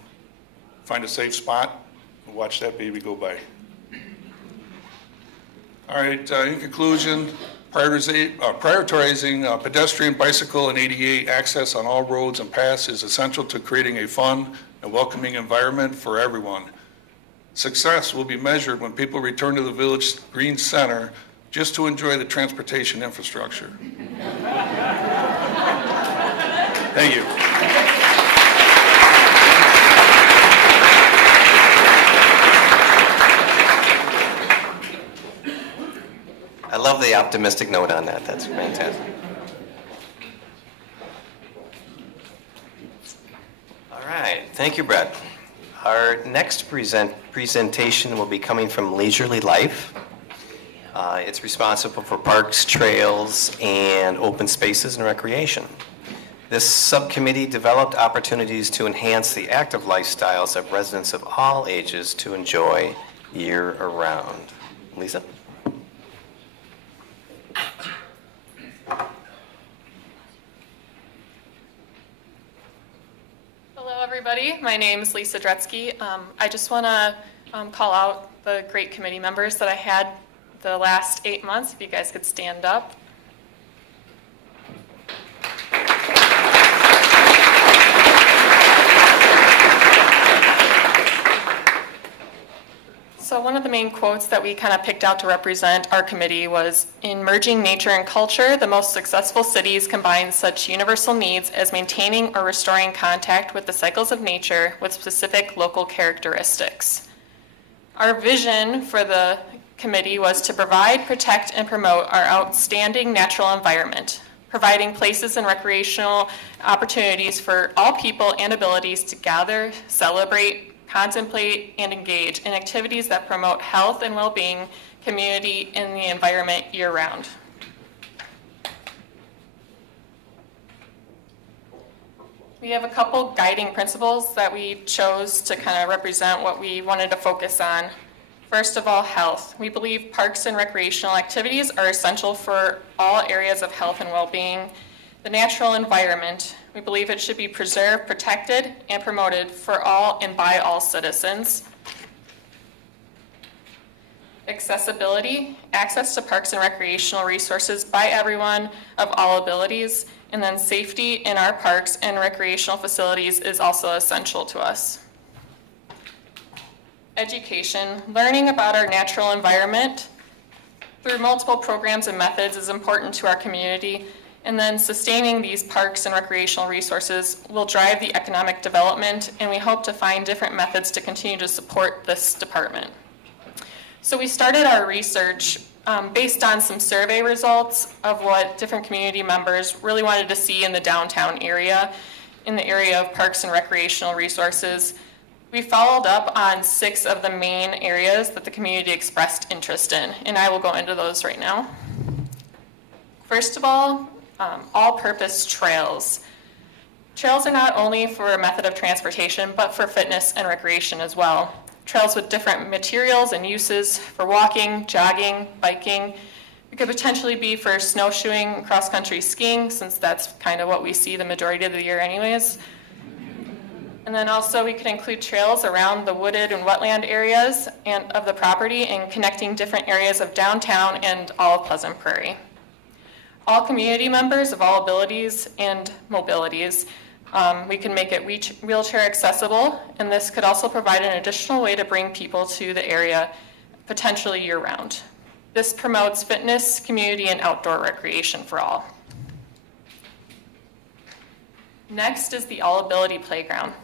Find a safe spot and watch that baby go by. All right, in conclusion, prioritizing pedestrian, bicycle, and ADA access on all roads and paths is essential to creating a fun and welcoming environment for everyone. Success will be measured when people return to the Village Green Center just to enjoy the transportation infrastructure. Thank you. I love the optimistic note on that. That's fantastic. All right. Thank you, Brett. Our next presentation will be coming from Leisurely Life. It's responsible for parks, trails, and open spaces and recreation. This subcommittee developed opportunities to enhance the active lifestyles of residents of all ages to enjoy year-round. Lisa? Hello, everybody. My name is Lisa Dretsky. I just want to call out the great committee members that I had the last 8 months. If you guys could stand up. So one of the main quotes that we kind of picked out to represent our committee was, "In merging nature and culture, the most successful cities combine such universal needs as maintaining or restoring contact with the cycles of nature with specific local characteristics." Our vision for the committee was to provide, protect, and promote our outstanding natural environment, providing places and recreational opportunities for all people and abilities to gather, celebrate, contemplate, and engage in activities that promote health and well-being, community, and the environment year-round. We have a couple guiding principles that we chose to kind of represent what we wanted to focus on. First of all, health. We believe parks and recreational activities are essential for all areas of health and well-being. The natural environment. We believe it should be preserved, protected, and promoted for all and by all citizens. Accessibility. Access to parks and recreational resources by everyone of all abilities. And then safety in our parks and recreational facilities is also essential to us. Education. Learning about our natural environment through multiple programs and methods is important to our community, and then sustaining these parks and recreational resources will drive the economic development, and we hope to find different methods to continue to support this department. So we started our research based on some survey results of what different community members really wanted to see in the downtown area, in the area of parks and recreational resources. We followed up on 6 of the main areas that the community expressed interest in, and I will go into those right now. First of all-purpose trails. Trails are not only for a method of transportation, but for fitness and recreation as well. Trails with different materials and uses for walking, jogging, biking. It could potentially be for snowshoeing, cross-country skiing, since that's kind of what we see the majority of the year anyways. And then also we could include trails around the wooded and wetland areas and of the property and connecting different areas of downtown and all of Pleasant Prairie. All community members of all abilities and mobilities, we can make it wheelchair accessible, and this could also provide an additional way to bring people to the area potentially year-round. This promotes fitness, community, and outdoor recreation for all. Next is the all-ability playground.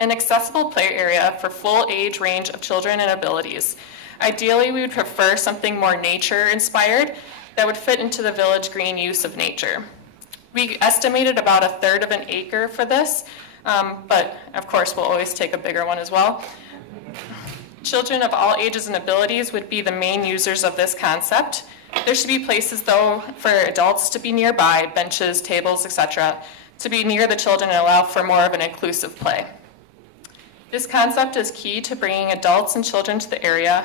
An accessible play area for full age range of children and abilities. Ideally, we would prefer something more nature-inspired that would fit into the village green use of nature. We estimated about 1/3 of an acre for this, but of course we'll always take a bigger one as well. Children of all ages and abilities would be the main users of this concept. There should be places, though, for adults to be nearby, benches, tables, etc., to be near the children and allow for more of an inclusive play. This concept is key to bringing adults and children to the area.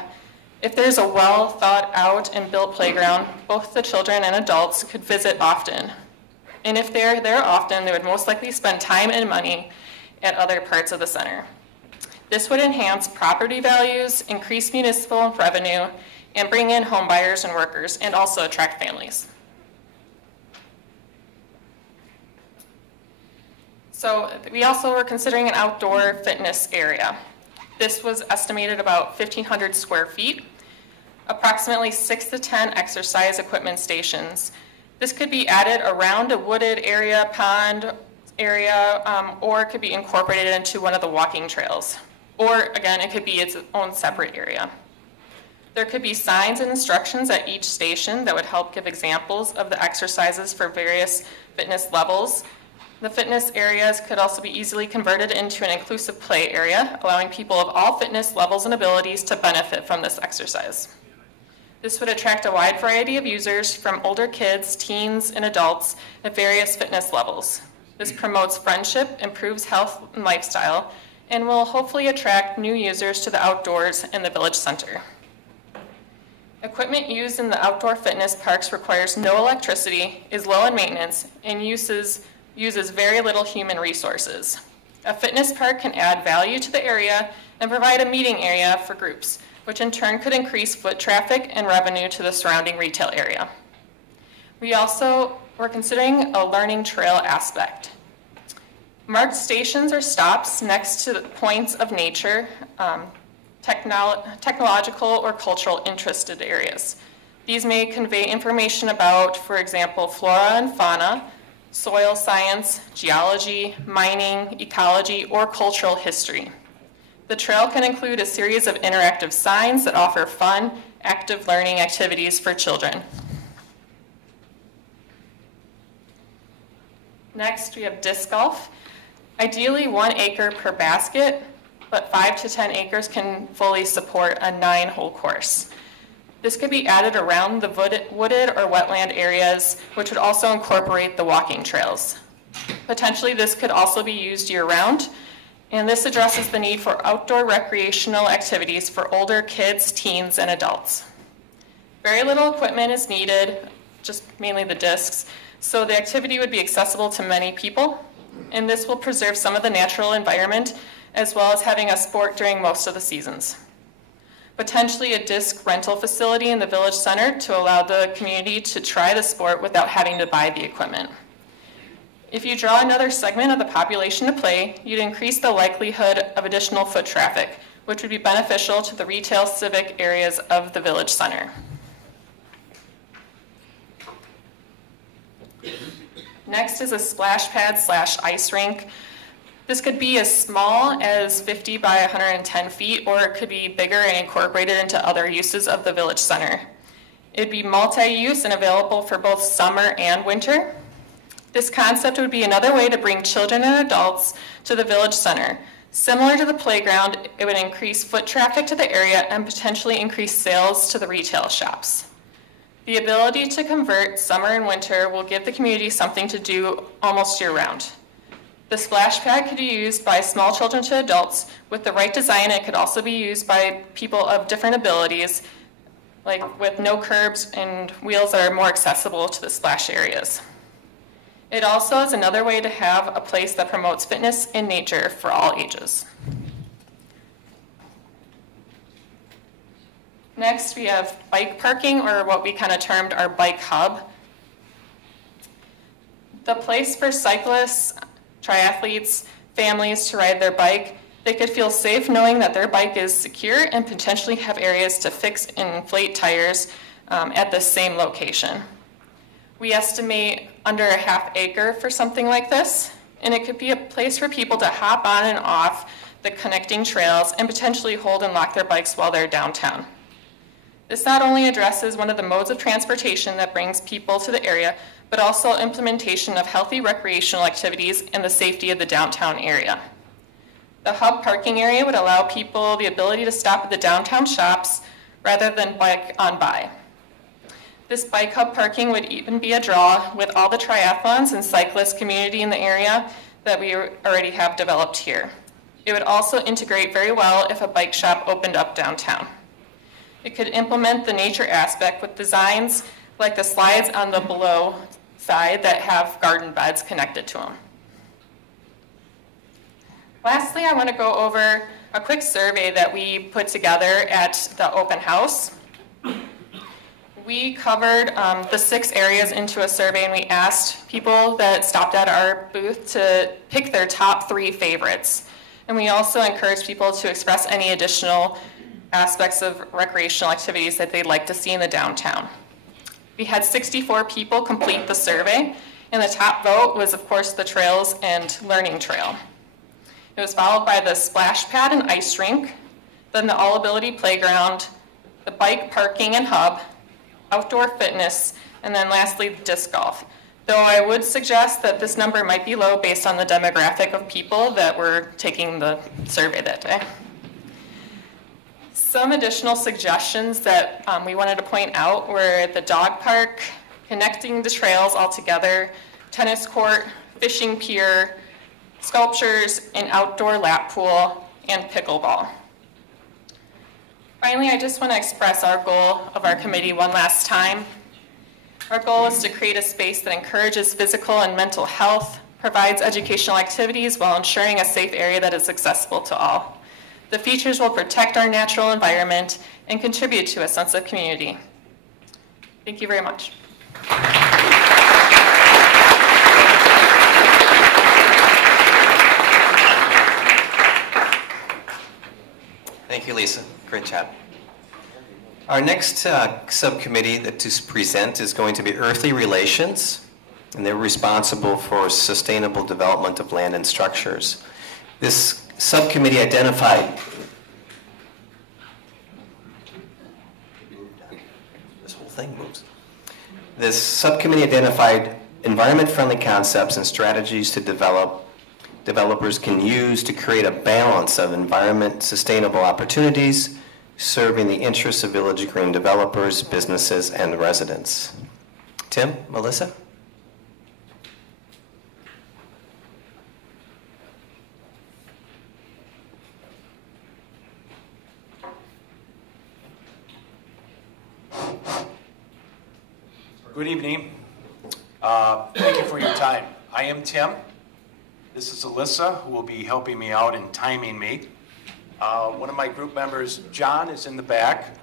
If there's a well thought out and built playground, both the children and adults could visit often. And if they're there often, they would most likely spend time and money at other parts of the center. This would enhance property values, increase municipal revenue, and bring in home buyers and workers, and also attract families. So we also were considering an outdoor fitness area. This was estimated about 1,500 square feet, approximately 6 to 10 exercise equipment stations. This could be added around a wooded area, pond area, or it could be incorporated into one of the walking trails. Or again, it could be its own separate area. There could be signs and instructions at each station that would help give examples of the exercises for various fitness levels. The fitness areas could also be easily converted into an inclusive play area, allowing people of all fitness levels and abilities to benefit from this exercise. This would attract a wide variety of users from older kids, teens, and adults at various fitness levels. This promotes friendship, improves health and lifestyle, and will hopefully attract new users to the outdoors and the village center. Equipment used in the outdoor fitness parks requires no electricity, is low in maintenance, and uses very little human resources. A fitness park can add value to the area and provide a meeting area for groups, which in turn could increase foot traffic and revenue to the surrounding retail area. We also were considering a learning trail aspect. Marked stations or stops next to the points of nature, technological or cultural interested areas. These may convey information about, for example, flora and fauna, soil science, geology, mining, ecology, or cultural history. The trail can include a series of interactive signs that offer fun, active learning activities for children. Next, we have disc golf. Ideally 1 acre per basket, but 5 to 10 acres can fully support a 9-hole course. This could be added around the wooded or wetland areas, which would also incorporate the walking trails. Potentially, this could also be used year-round, and this addresses the need for outdoor recreational activities for older kids, teens, and adults. Very little equipment is needed, just mainly the discs, so the activity would be accessible to many people, and this will preserve some of the natural environment, as well as having a sport during most of the seasons. Potentially a disc rental facility in the village center to allow the community to try the sport without having to buy the equipment. If you draw another segment of the population to play, you'd increase the likelihood of additional foot traffic, which would be beneficial to the retail civic areas of the village center. Next is a splash pad / ice rink. This could be as small as 50 by 110 feet, or it could be bigger and incorporated into other uses of the village center. It'd be multi-use and available for both summer and winter. This concept would be another way to bring children and adults to the village center. Similar to the playground, it would increase foot traffic to the area and potentially increase sales to the retail shops. The ability to convert summer and winter will give the community something to do almost year-round. The splash pad could be used by small children to adults. With the right design, it could also be used by people of different abilities, like with no curbs and wheels that are more accessible to the splash areas. It also is another way to have a place that promotes fitness and nature for all ages. Next, we have bike parking, or what we kind of termed our bike hub. The place for cyclists, triathletes, families to ride their bike. They could feel safe knowing that their bike is secure and potentially have areas to fix and inflate tires at the same location. We estimate under a ½ acre for something like this, and it could be a place for people to hop on and off the connecting trails and potentially hold and lock their bikes while they're downtown. This not only addresses one of the modes of transportation that brings people to the area, but also implementation of healthy recreational activities and the safety of the downtown area. The hub parking area would allow people the ability to stop at the downtown shops rather than bike on by. This bike hub parking would even be a draw with all the triathlons and cyclist community in the area that we already have developed here. It would also integrate very well if a bike shop opened up downtown. It could implement the nature aspect with designs like the slides on the below side that have garden beds connected to them. Lastly, I want to go over a quick survey that we put together at the open house. We covered the 6 areas into a survey, and we asked people that stopped at our booth to pick their top 3 favorites. And we also encouraged people to express any additional aspects of recreational activities that they'd like to see in the downtown. We had 64 people complete the survey, and the top vote was, of course, the trails and learning trail. It was followed by the splash pad and ice rink, then the all-ability playground, the bike parking and hub, outdoor fitness, and then lastly, disc golf. Though I would suggest that this number might be low based on the demographic of people that were taking the survey that day. Some additional suggestions that we wanted to point out were the dog park, connecting the trails all together, tennis court, fishing pier, sculptures, an outdoor lap pool, and pickleball. Finally, I just want to express our goal of our committee one last time. Our goal is to create a space that encourages physical and mental health, provides educational activities while ensuring a safe area that is accessible to all. The features will protect our natural environment and contribute to a sense of community. Thank you very much. Thank you, Lisa. Great job. Our next subcommittee to present is going to be Earthly Relations, and they're responsible for sustainable development of land and structures. This subcommittee identified This subcommittee identified environment-friendly concepts and strategies to developers can use to create a balance of environment sustainable opportunities serving the interests of Village Green developers, businesses, and residents. Tim, Melissa? Good evening. Thank you for your time. I am Tim. This is Alyssa, who will be helping me out and timing me. One of my group members, John, is in the back.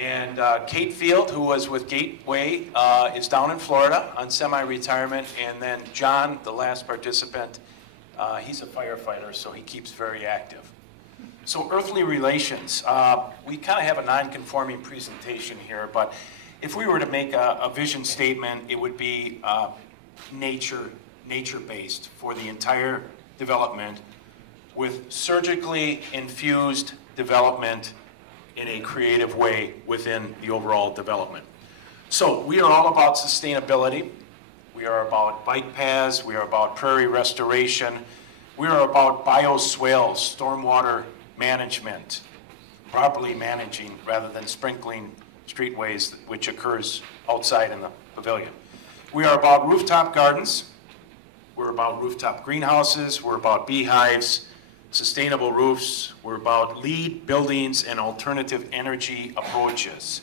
And Kate Field, who was with Gateway, is down in Florida on semi-retirement. And then John, the last participant, he's a firefighter, so he keeps very active. So Earthly Relations, we kind of have a non-conforming presentation here, but if we were to make a vision statement, it would be nature-based for the entire development with surgically infused development in a creative way within the overall development. So we are all about sustainability. We are about bike paths. We are about prairie restoration. We are about bioswales, stormwater management, properly managing rather than sprinkling streetways, which occurs outside in the pavilion. We are about rooftop gardens. We're about rooftop greenhouses. We're about beehives, sustainable roofs. We're about LEED buildings and alternative energy approaches.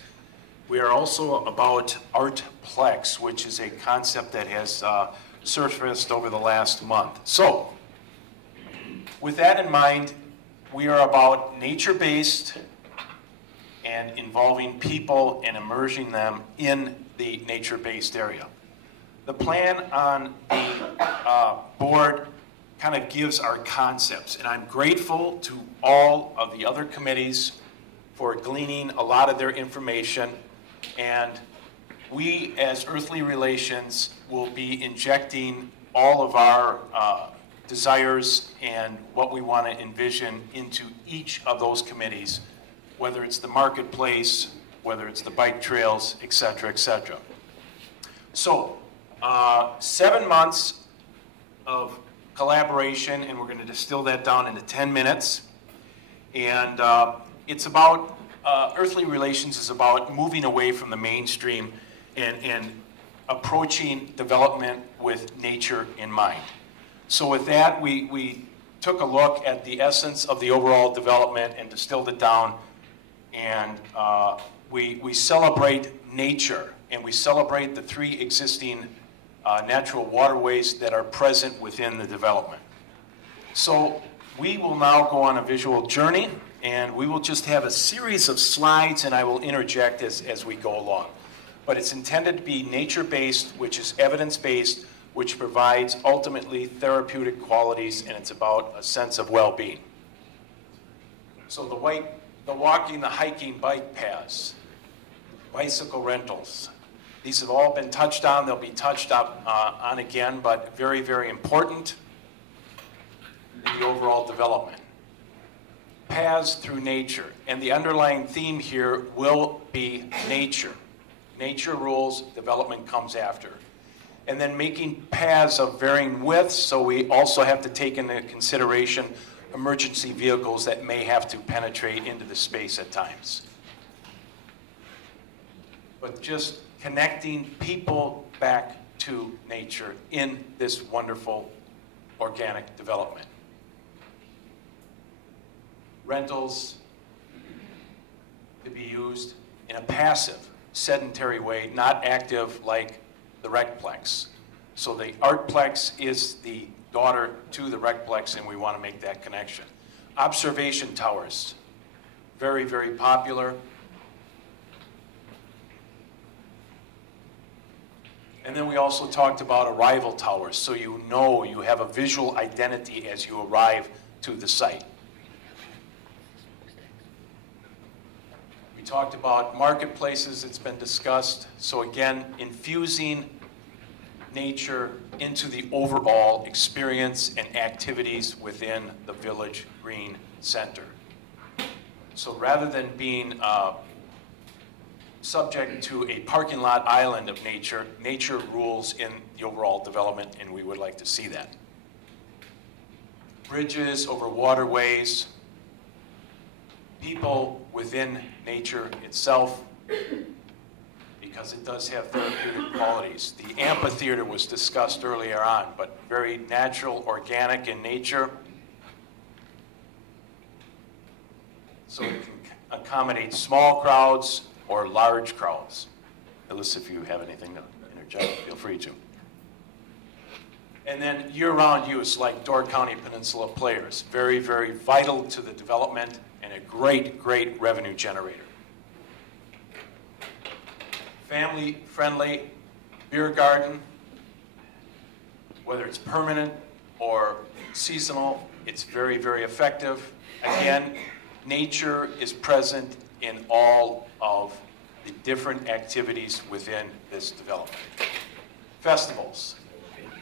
We are also about Art Plex, which is a concept that has surfaced over the last month. So, with that in mind, we are about nature-based and involving people and immersing them in the nature-based area. The plan on the board kind of gives our concepts, and I'm grateful to all of the other committees for gleaning a lot of their information, and we as Earthly Relations will be injecting all of our desires and what we want to envision into each of those committees whether it's the marketplace, whether it's the bike trails, et cetera, et cetera. So 7 months of collaboration, and we're going to distill that down into 10 minutes. And it's about, earthly relations is about moving away from the mainstream and approaching development with nature in mind. So with that, we took a look at the essence of the overall development and distilled it down. And we celebrate nature, and we celebrate the 3 existing natural waterways that are present within the development. So we will now go on a visual journey, and we will just have a series of slides, and I will interject as we go along. But it's intended to be nature-based, which is evidence-based, which provides ultimately therapeutic qualities, and it's about a sense of well-being. So the walking, the hiking, bike paths, bicycle rentals, these have all been touched on. They'll be touched on again, but very, very important in the overall development. Paths through nature, and the underlying theme here will be nature. Nature rules, development comes after. And then making paths of varying widths, so we also have to take into consideration emergency vehicles that may have to penetrate into the space at times. But just connecting people back to nature in this wonderful organic development. Rentals to be used in a passive, sedentary way, not active like the Art Plex. So the Art Plex is the daughter to the Art Plex, and we want to make that connection. Observation towers, very, very popular. And then we also talked about arrival towers, so you know you have a visual identity as you arrive to the site. We talked about marketplaces, it's been discussed. So again, infusing nature into the overall experience and activities within the Village Green Center. So rather than being subject to a parking lot island of nature, nature rules in the overall development, and we would like to see that. Bridges over waterways, people within nature itself, because it does have therapeutic qualities. The amphitheater was discussed earlier on, but very natural, organic in nature. So it can accommodate small crowds or large crowds. Alyssa, if you have anything to interject, feel free to. And then year-round use, like Door County Peninsula Players, very, very vital to the development and a great, great revenue generator. Family-friendly beer garden, whether it's permanent or seasonal, it's very, very effective. Again, nature is present in all of the different activities within this development. Festivals.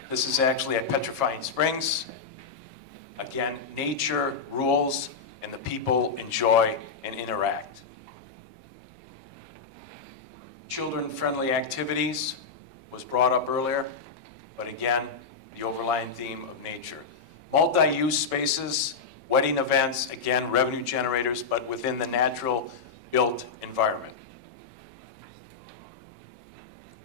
This is actually at Petrifying Springs. Again, nature rules and the people enjoy and interact. Children-friendly activities was brought up earlier, but again, the overlying theme of nature. Multi-use spaces, wedding events, again, revenue generators, but within the natural built environment.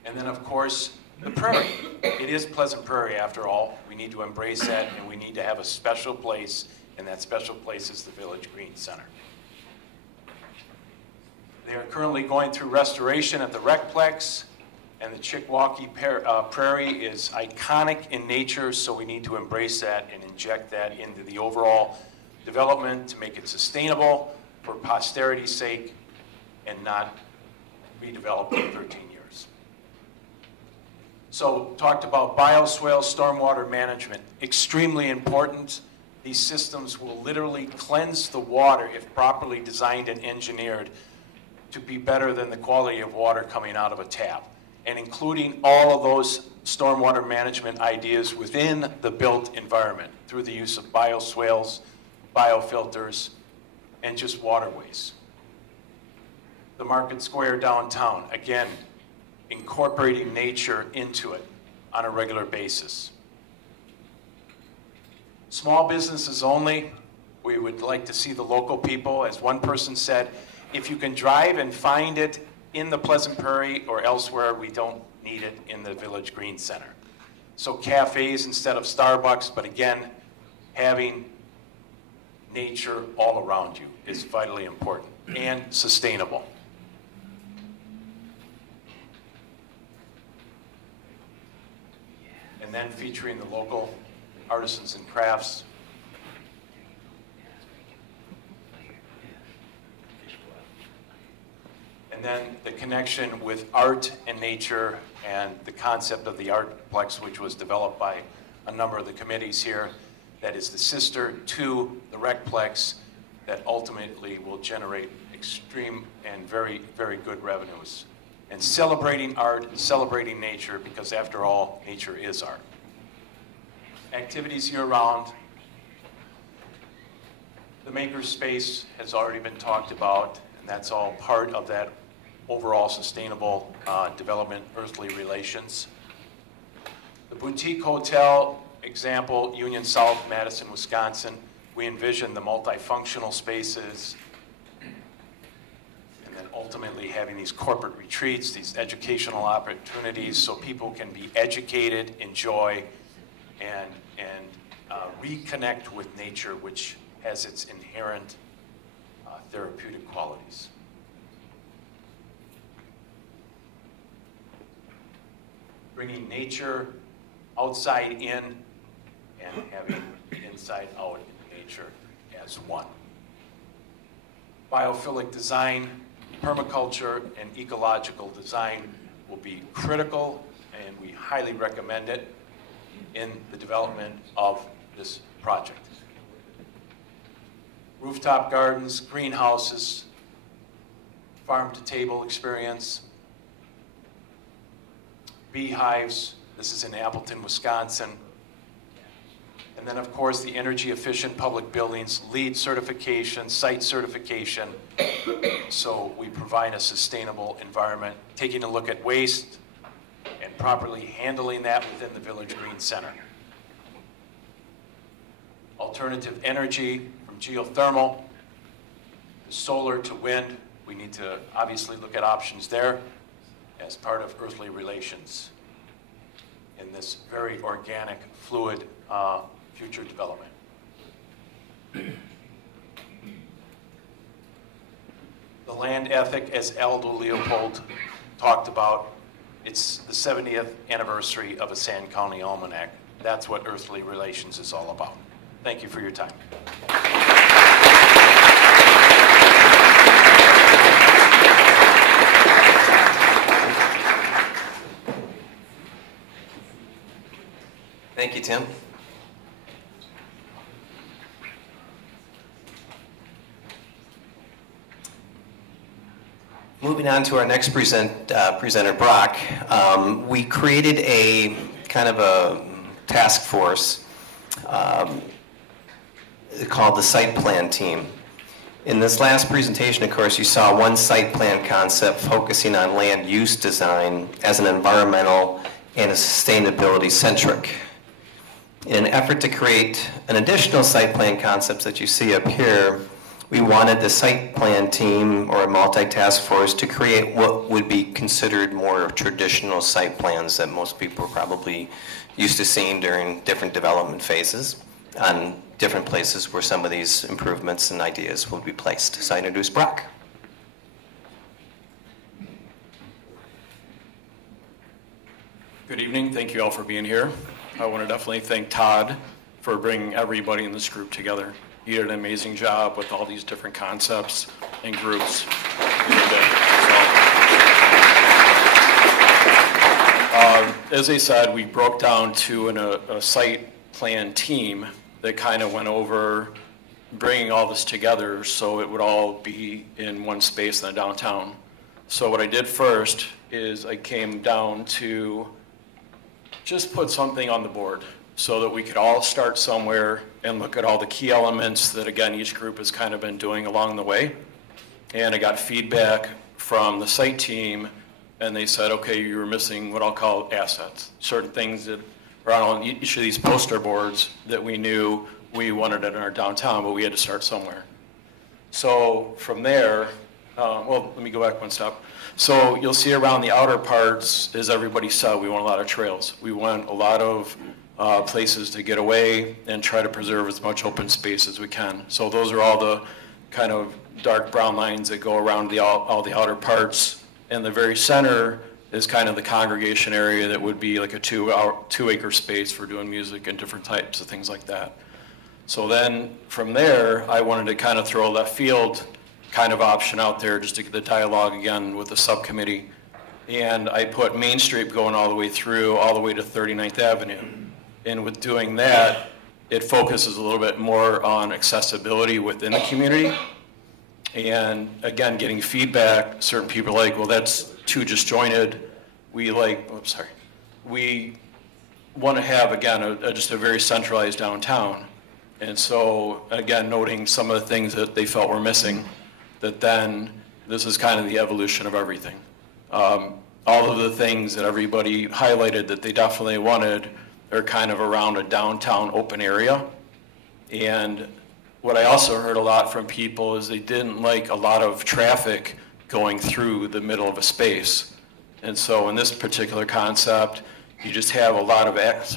And then, of course, the prairie. It is Pleasant Prairie, after all. We need to embrace that, and we need to have a special place, and that special place is the Village Green Center. They are currently going through restoration at the Art Plex, and the Chickawaukee Prairie is iconic in nature, so we need to embrace that and inject that into the overall development to make it sustainable for posterity's sake and not redeveloped in 13 years. So talked about bioswales, stormwater management, extremely important. These systems will literally cleanse the water if properly designed and engineered to be better than the quality of water coming out of a tap, and including all of those stormwater management ideas within the built environment through the use of bioswales, biofilters, and just waterways. the Market Square downtown, again, incorporating nature into it on a regular basis. Small businesses only, we would like to see the local people, as one person said, if you can drive and find it in the Pleasant Prairie or elsewhere, we don't need it in the Village Green Center. So cafes instead of Starbucks, but again, having nature all around you is vitally important and sustainable. And then featuring the local artisans and crafts. And then the connection with art and nature and the concept of the Art Plex, which was developed by a number of the committees here, that is the sister to the Rec Plex that ultimately will generate extreme and very, very good revenues. And celebrating art and celebrating nature, because after all, nature is art. Activities year-round. The maker space has already been talked about, and that's all part of that overall sustainable development, earthly relations. The boutique hotel example, Union South, Madison, Wisconsin, we envision the multifunctional spaces and then ultimately having these corporate retreats, these educational opportunities so people can be educated, enjoy, and reconnect with nature, which has its inherent therapeutic qualities. Bringing nature outside in and having inside out nature as one. Biophilic design, permaculture, and ecological design will be critical, and we highly recommend it in the development of this project. Rooftop gardens, greenhouses, farm-to-table experience, beehives. This is in Appleton, Wisconsin. And then, of course, the energy-efficient public buildings, LEED certification, site certification, so we provide a sustainable environment, taking a look at waste and properly handling that within the Village Green Center. Alternative energy from geothermal to solar to wind. We need to obviously look at options there as part of earthly relations in this very organic, fluid future development. The land ethic, as Aldo Leopold talked about, it's the 70th anniversary of a Sand County Almanac. That's what earthly relations is all about. Thank you for your time. Thank you, Tim. Moving on to our next presenter, Brock. We created a kind of a task force called the Site Plan Team. In this last presentation, of course, you saw one site plan concept focusing on land use design as an environmental and a sustainability centric. In an effort to create an additional site plan concepts that you see up here, we wanted the site plan team or a multi-task force to create what would be considered more traditional site plans that most people are probably used to seeing during different development phases on different places where some of these improvements and ideas will be placed. So I introduce Brock. Good evening. Thank you all for being here. I want to definitely thank Todd for bringing everybody in this group together. He did an amazing job with all these different concepts and groups. As I said, we broke down to a site plan team that kind of went over bringing all this together so it would all be in one space in the downtown. So what I did first is I came down to just put something on the board so that we could all start somewhere and look at all the key elements that, again, each group has kind of been doing along the way. And I got feedback from the site team, and they said, okay, you were missing what I'll call assets, certain things that are on each of these poster boards that we knew we wanted in our downtown, but we had to start somewhere. So from there, well, let me go back one step. So you'll see around the outer parts, as everybody said, we want a lot of trails. We want a lot of places to get away and try to preserve as much open space as we can. So those are all the kind of dark brown lines that go around all the outer parts. And the very center is kind of the congregation area that would be like a 2-acre space for doing music and different types of things like that. So then from there, I wanted to kind of throw a left field kind of option out there just to get the dialogue again with the subcommittee. And I put Main Street going all the way through, all the way to 39th Avenue. And with doing that, it focuses a little bit more on accessibility within the community. And again, getting feedback, certain people are like, well, that's too disjointed. We we want to have, again, just a very centralized downtown. And so, again, noting some of the things that they felt were missing, that then this is kind of the evolution of everything. All of the things that everybody highlighted that they definitely wanted are kind of around a downtown open area. And what I also heard a lot from people is they didn't like a lot of traffic going through the middle of a space. And so in this particular concept, you just have a lot of access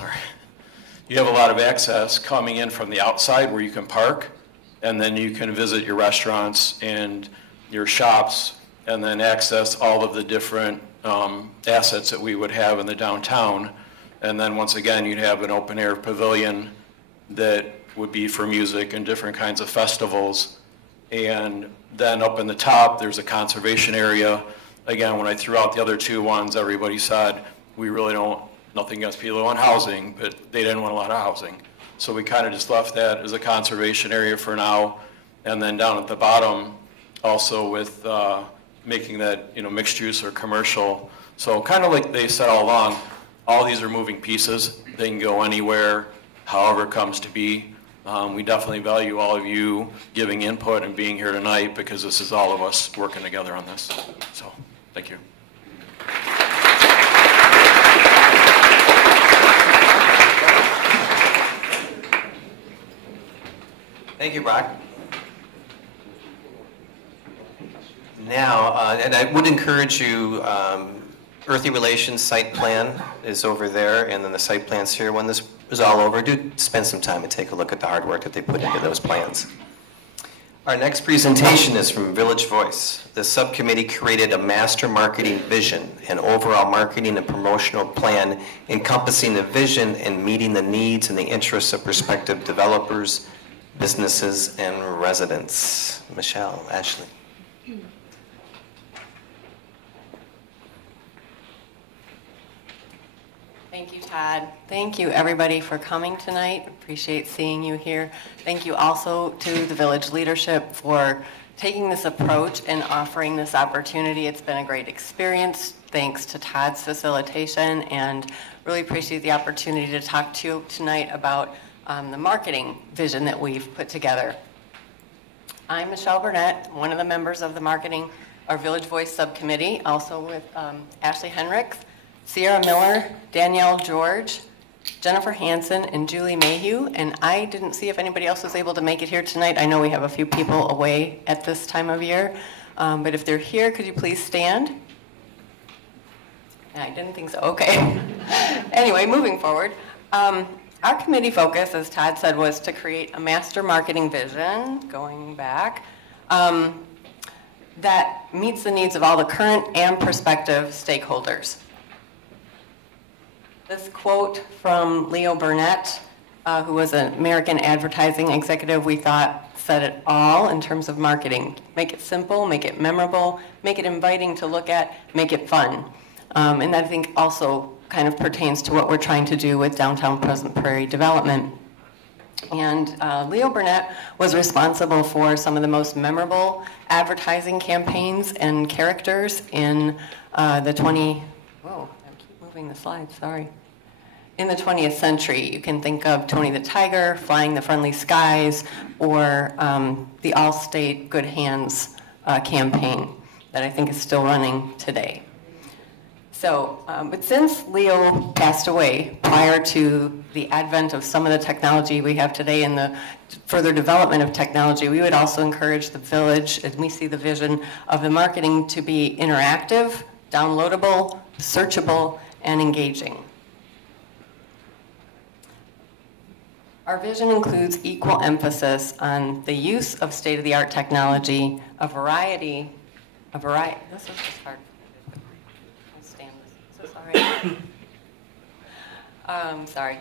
coming in from the outside where you can park, and then you can visit your restaurants and your shops, and then access all of the different assets that we would have in the downtown. And then once again, you'd have an open air pavilion that would be for music and different kinds of festivals. And then up in the top, there's a conservation area. Again, when I threw out the other two ones, everybody said, we really don't, nothing against people who want housing, but they didn't want a lot of housing. So we kind of just left that as a conservation area for now. And then down at the bottom, also with making that, mixed use or commercial. So kind of like they said all along, all these are moving pieces. They can go anywhere, however it comes to be. We definitely value all of you giving input and being here tonight, because this is all of us working together on this. So, thank you. Thank you, Brock. Now, and I would encourage you, Earthy Relations site plan is over there, and then the site plan's here. When this is all over, do spend some time and take a look at the hard work that they put into those plans. Our next presentation is from Village Voice. The subcommittee created a master marketing vision, an overall marketing and promotional plan encompassing the vision and meeting the needs and the interests of prospective developers, businesses, and residents. Michelle, Ashley. Thank you, Todd. Thank you, everybody, for coming tonight. Appreciate seeing you here. Thank you also to the village leadership for taking this approach and offering this opportunity. It's been a great experience, thanks to Todd's facilitation, and really appreciate the opportunity to talk to you tonight about the marketing vision that we've put together. I'm Michelle Burnett, one of the members of the marketing, our Village Voice subcommittee, also with Ashley Henricks, Sierra Miller, Danielle George, Jennifer Hansen, and Julie Mayhew. And I didn't see if anybody else was able to make it here tonight. I know we have a few people away at this time of year. But if they're here, could you please stand? I didn't think so. Okay. Anyway, moving forward. Our committee focus, as Todd said, was to create a master marketing vision, going back, that meets the needs of all the current and prospective stakeholders. This quote from Leo Burnett, who was an American advertising executive, we thought said it all in terms of marketing. Make it simple, make it memorable, make it inviting to look at, make it fun. And I think also kind of pertains to what we're trying to do with downtown Pleasant Prairie development. And Leo Burnett was responsible for some of the most memorable advertising campaigns and characters in the 20th century. You can think of Tony the Tiger, Flying the Friendly Skies, or the Allstate Good Hands campaign. that I think is still running today. So, but since Leo passed away, prior to the advent of some of the technology we have today and the further development of technology, we would also encourage the village, as we see the vision of the marketing, to be interactive, downloadable, searchable, and engaging. Our vision includes equal emphasis on the use of state-of-the-art technology, this is just hard. I'll stand this. Is this all right? Sorry.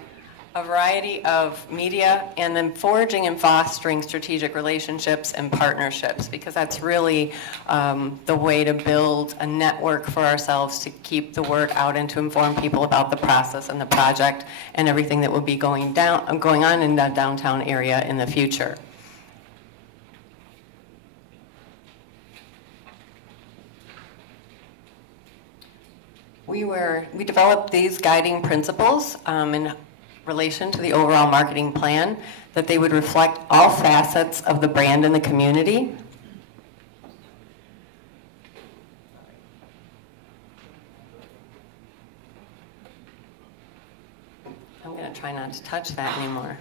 A variety of media, and then forging and fostering strategic relationships and partnerships, because that's really the way to build a network for ourselves to keep the word out and to inform people about the process and the project and everything that will be going on in the downtown area in the future. We developed these guiding principles in relation to the overall marketing plan, that they would reflect all facets of the brand in the community. I'm going to try not to touch that anymore.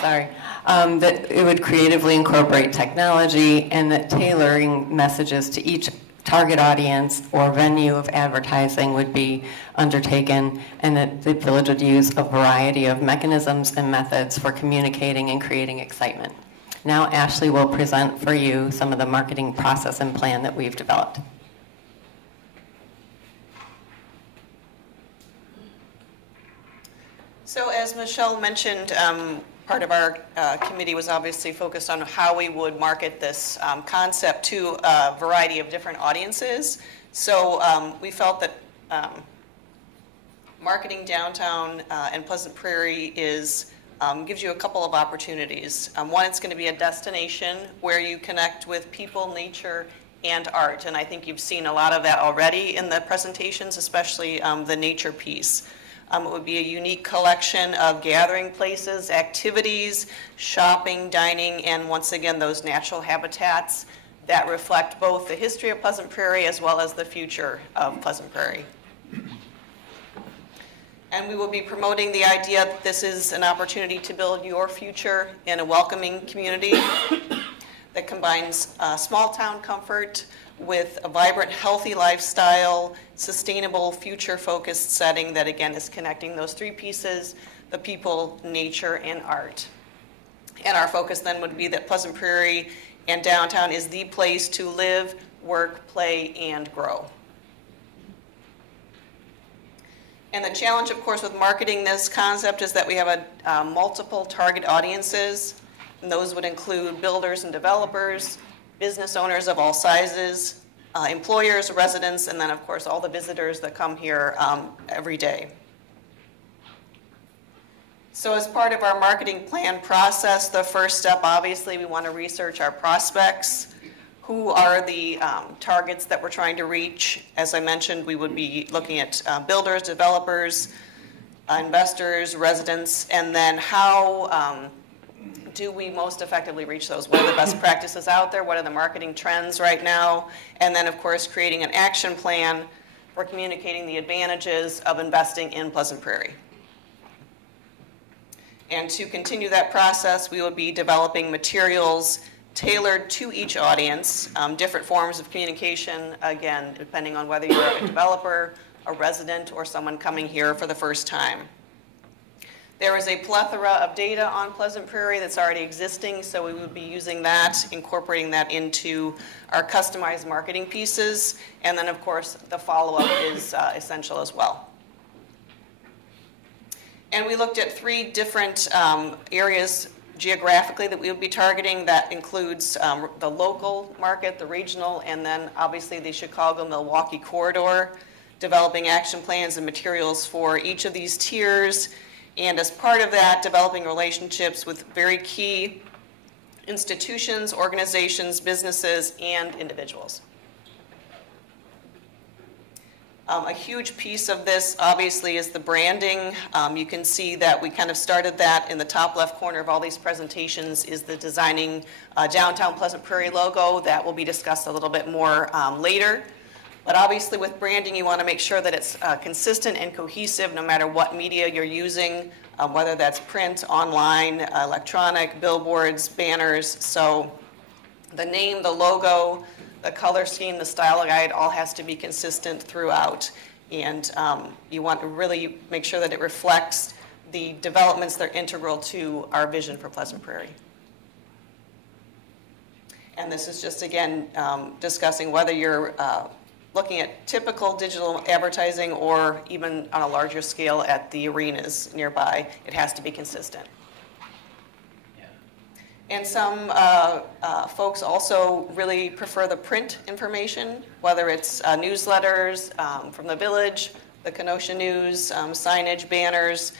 Sorry. That it would creatively incorporate technology, and that tailoring messages to each target audience or venue of advertising would be undertaken, and that the village would use a variety of mechanisms and methods for communicating and creating excitement. Now Ashley will present for you some of the marketing process and plan that we've developed. So as Michelle mentioned, part of our committee was obviously focused on how we would market this concept to a variety of different audiences. So we felt that marketing downtown and Pleasant Prairie gives you a couple of opportunities. One, it's going to be a destination where you connect with people, nature, and art. And I think you've seen a lot of that already in the presentations, especially the nature piece. It would be a unique collection of gathering places, activities, shopping, dining, and once again, those natural habitats that reflect both the history of Pleasant Prairie as well as the future of Pleasant Prairie. And we will be promoting the idea that this is an opportunity to build your future in a welcoming community that combines small town comfort with a vibrant, healthy lifestyle, sustainable, future-focused setting that, again, is connecting those three pieces, the people, nature, and art. And our focus then would be that Pleasant Prairie and downtown is the place to live, work, play, and grow. And the challenge, of course, with marketing this concept is that we have multiple target audiences, and those would include builders and developers, business owners of all sizes, employers, residents, and then, of course, all the visitors that come here every day. So as part of our marketing plan process, the first step, obviously, we want to research our prospects. Who are the targets that we're trying to reach? As I mentioned, we would be looking at builders, developers, investors, residents, and then how do we most effectively reach those? What are the best practices out there? What are the marketing trends right now? And then, of course, creating an action plan for communicating the advantages of investing in Pleasant Prairie. And to continue that process, we will be developing materials tailored to each audience, different forms of communication, again, depending on whether you're a developer, a resident, or someone coming here for the first time. There is a plethora of data on Pleasant Prairie that's already existing, so we would be using that, incorporating that into our customized marketing pieces, and then, of course, the follow-up is essential as well. And we looked at 3 different areas geographically that we would be targeting. That includes the local market, the regional, and then obviously the Chicago-Milwaukee corridor, developing action plans and materials for each of these tiers. And as part of that, developing relationships with very key institutions, organizations, businesses, and individuals. A huge piece of this, obviously, is the branding. You can see that we kind of started that in the top left corner of all these presentations is the Designing Downtown Pleasant Prairie logo. That will be discussed a little bit more later. But obviously with branding, you want to make sure that it's consistent and cohesive no matter what media you're using, whether that's print, online, electronic, billboards, banners. So the name, the logo, the color scheme, the style guide, all has to be consistent throughout. And you want to really make sure that it reflects the developments that are integral to our vision for Pleasant Prairie. And this is just, again, discussing whether you're looking at typical digital advertising or even on a larger scale at the arenas nearby. It has to be consistent. And some folks also really prefer the print information, whether it's newsletters from the village, the Kenosha News, signage, banners.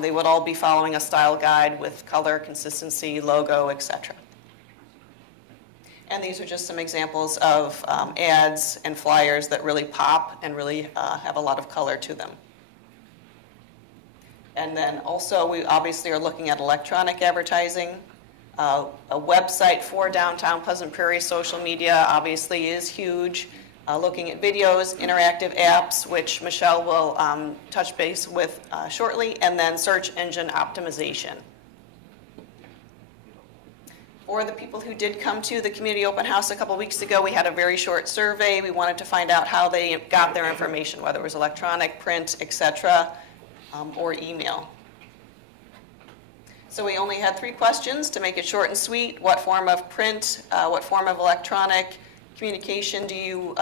They would all be following a style guide with color, consistency, logo, etc. And these are just some examples of ads and flyers that really pop and really have a lot of color to them. And then also we obviously are looking at electronic advertising. A website for downtown Pleasant Prairie social media obviously is huge. Looking at videos, interactive apps, which Michelle will touch base with shortly, and then search engine optimization. For the people who did come to the community open house a couple weeks ago, we had a very short survey. We wanted to find out how they got their information, whether it was electronic, print, etc., or email. So we only had 3 questions to make it short and sweet. What form of print, what form of electronic communication do you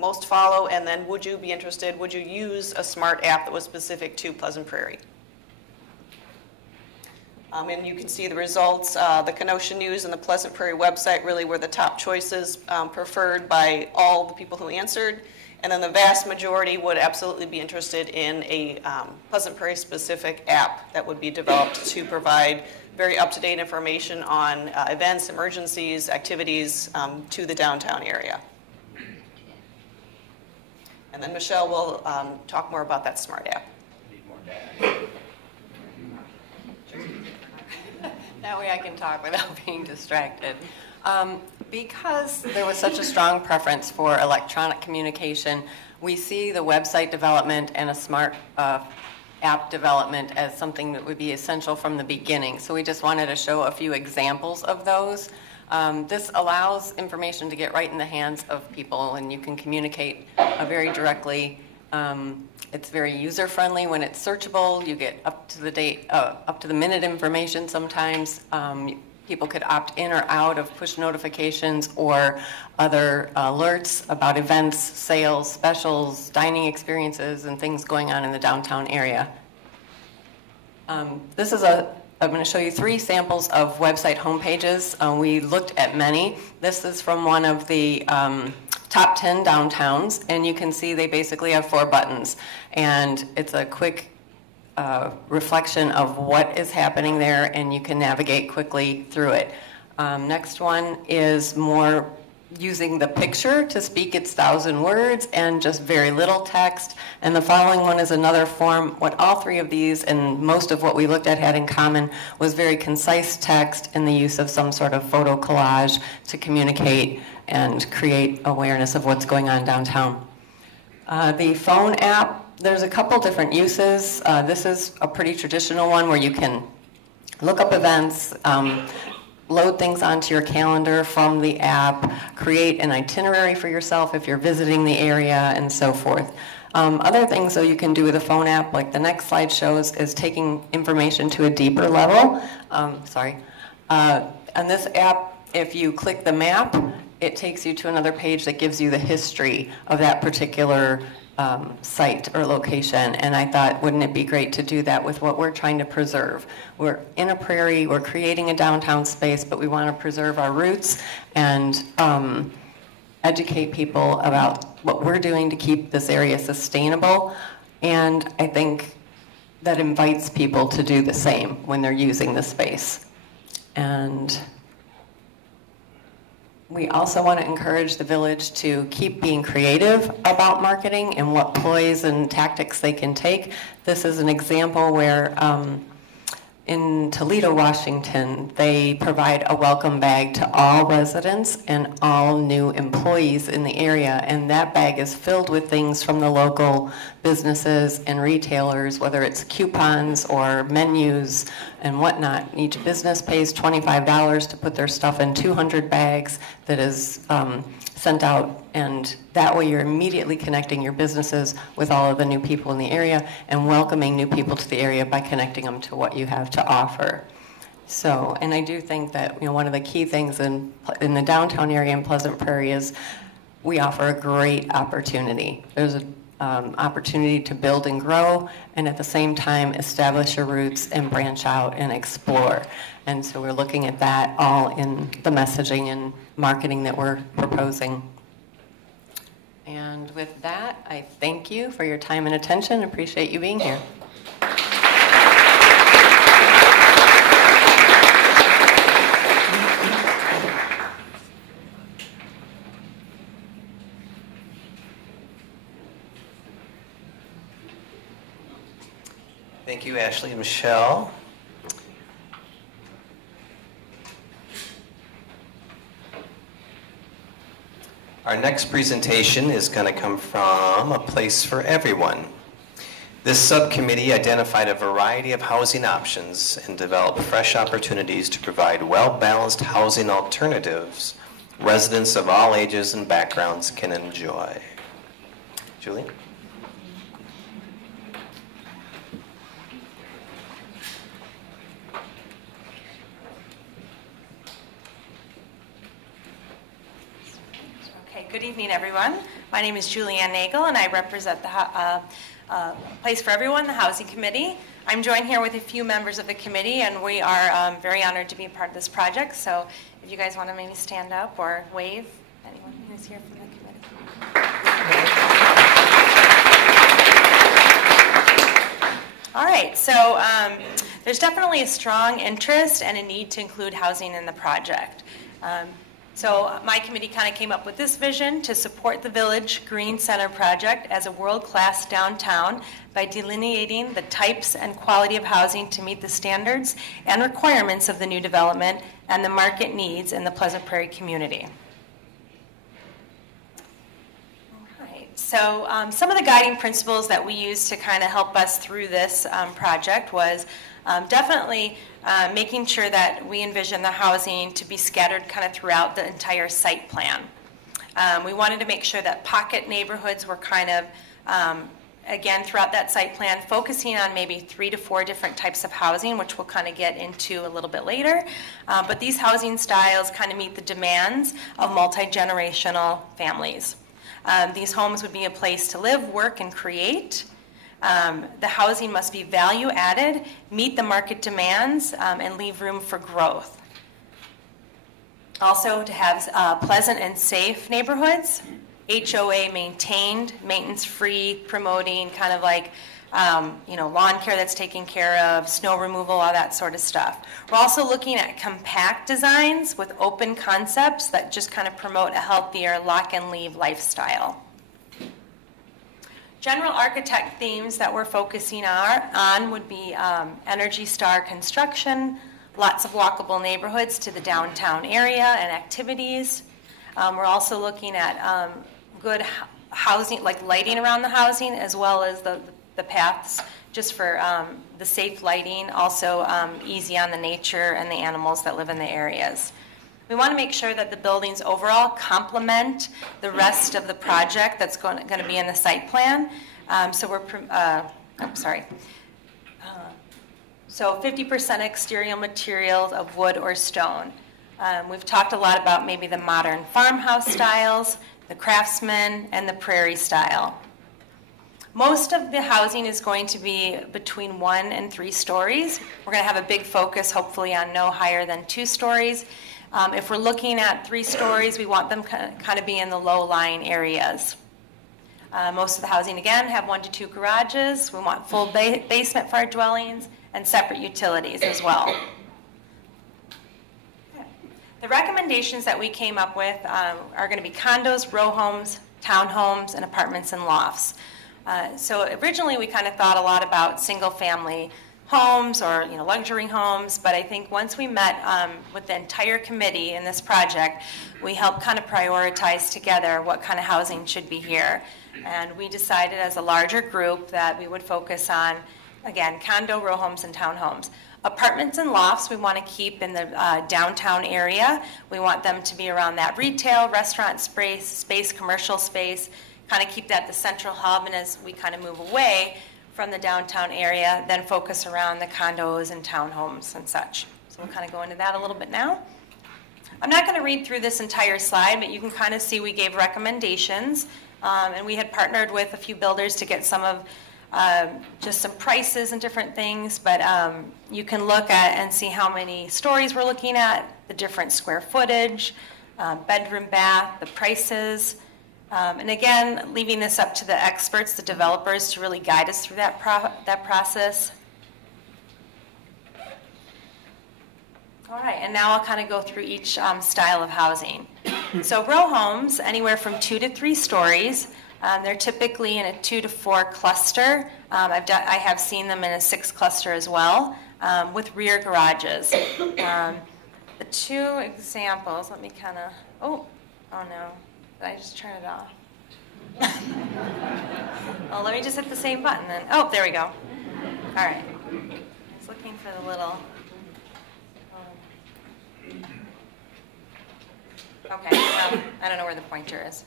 most follow? And then would you be interested, would you use a smart app that was specific to Pleasant Prairie? And you can see the results. The Kenosha News and the Pleasant Prairie website really were the top choices preferred by all the people who answered. And then the vast majority would absolutely be interested in a Pleasant Prairie specific app that would be developed to provide very up-to-date information on events, emergencies, activities to the downtown area. And then Michelle will talk more about that smart app. That way I can talk without being distracted. Because there was such a strong preference for electronic communication, we see the website development and a smart app development as something that would be essential from the beginning. So we just wanted to show a few examples of those. This allows information to get right in the hands of people, and you can communicate very directly. It's very user-friendly when it's searchable. You get up to the date, up to the minute information sometimes. People could opt in or out of push notifications or other alerts about events, sales, specials, dining experiences, and things going on in the downtown area. I'm going to show you 3 samples of website homepages. We looked at many. This is from one of the top 10 downtowns, and you can see they basically have 4 buttons. And it's a quick reflection of what is happening there, and you can navigate quickly through it. Next one is more using the picture to speak its 1,000 words and just very little text. And the following one is another form. What all 3 of these and most of what we looked at had in common was very concise text and the use of some sort of photo collage to communicate and create awareness of what's going on downtown. The phone app, there's a couple different uses. This is a pretty traditional one where you can look up events, load things onto your calendar from the app, create an itinerary for yourself if you're visiting the area, and so forth. Other things though you can do with a phone app, like the next slide shows, is taking information to a deeper level. On this app, if you click the map, it takes you to another page that gives you the history of that particular site or location. And I thought, wouldn't it be great to do that with what we're trying to preserve? We're in a prairie, we're creating a downtown space, but we want to preserve our roots and educate people about what we're doing to keep this area sustainable. And I think that invites people to do the same when they're using the space. And We also want to encourage the village to keep being creative about marketing and what ploys and tactics they can take. This is an example where in Toledo, Washington, they provide a welcome bag to all residents and all new employees in the area, and that bag is filled with things from the local businesses and retailers, whether it's coupons or menus and whatnot. Each business pays $25 to put their stuff in 200 bags that is sent out, and that way you're immediately connecting your businesses with all of the new people in the area and welcoming new people to the area by connecting them to what you have to offer. So, and I do think that, you know, one of the key things in the downtown area in Pleasant Prairie is we offer a great opportunity. There's an opportunity to build and grow, and at the same time establish your roots and branch out and explore. And so we're looking at that all in the messaging and marketing that we're proposing. And with that, I thank you for your time and attention. Appreciate you being here. Thank you, Ashley and Michelle. Our next presentation is going to come from A Place for Everyone. This subcommittee identified a variety of housing options and developed fresh opportunities to provide well-balanced housing alternatives residents of all ages and backgrounds can enjoy. Julie? Good evening, everyone. My name is Julianne Nagel, and I represent the Place for Everyone, the Housing Committee. I'm joined here with a few members of the committee, and we are very honored to be a part of this project. So if you guys want to maybe stand up or wave, anyone who's here from the committee. All right, so there's definitely a strong interest and a need to include housing in the project. So my committee kind of came up with this vision to support the Village Green Center project as a world-class downtown by delineating the types and quality of housing to meet the standards and requirements of the new development and the market needs in the Pleasant Prairie community. All right. So some of the guiding principles that we used to kind of help us through this project was definitely making sure that we envision the housing to be scattered kind of throughout the entire site plan. We wanted to make sure that pocket neighborhoods were kind of, again, throughout that site plan, focusing on maybe 3 to 4 different types of housing, which we'll kind of get into a little bit later. But these housing styles kind of meet the demands of multi-generational families. These homes would be a place to live, work, and create. The housing must be value added, meet the market demands, and leave room for growth. Also to have pleasant and safe neighborhoods, HOA maintained, maintenance free, promoting kind of like lawn care that's taken care of, snow removal, all that sort of stuff. We're also looking at compact designs with open concepts that just kind of promote a healthier lock and leave lifestyle. General architect themes that we're focusing on would be Energy Star construction, lots of walkable neighborhoods to the downtown area and activities. We're also looking at good housing, like lighting around the housing, as well as the paths just for the safe lighting, also easy on the nature and the animals that live in the areas. We want to make sure that the buildings overall complement the rest of the project that's going to be in the site plan. So 50% exterior materials of wood or stone. We've talked a lot about maybe the modern farmhouse styles, the craftsman, and the prairie style. Most of the housing is going to be between 1 and 3 stories. We're going to have a big focus, hopefully, on no higher than 2 stories. If we're looking at 3 stories, we want them kind of be in the low-lying areas. Most of the housing, again, have 1 to 2 garages. We want full basement for our dwellings and separate utilities as well. The recommendations that we came up with are going to be condos, row homes, townhomes, and apartments and lofts. So originally we kind of thought a lot about single-family homes or luxury homes, but I think once we met with the entire committee in this project, we helped kind of prioritize together what kind of housing should be here. And we decided as a larger group that we would focus on, again, condo, row homes, and townhomes. Apartments and lofts we want to keep in the downtown area. We want them to be around that retail, restaurant space, commercial space, kind of keep that the central hub, and as we kind of move away from the downtown area, then focus around the condos and townhomes and such. So we'll kind of go into that a little bit now. I'm not going to read through this entire slide, but you can kind of see we gave recommendations, and we had partnered with a few builders to get some of just some prices and different things, but you can look at and see how many stories we're looking at, the different square footage, bedroom, bath, the prices, and again, leaving this up to the experts, the developers, to really guide us through that process. All right, and now I'll kind of go through each style of housing. So row homes, anywhere from 2 to 3 stories. They're typically in a 2 to 4 cluster. I have seen them in a 6 cluster as well, with rear garages. The 2 examples, let me kind of, oh no, did I just turn it off? Well, let me just hit the same button then. Oh, there we go. All right. I was looking for the little, okay, well, I don't know where the pointer is.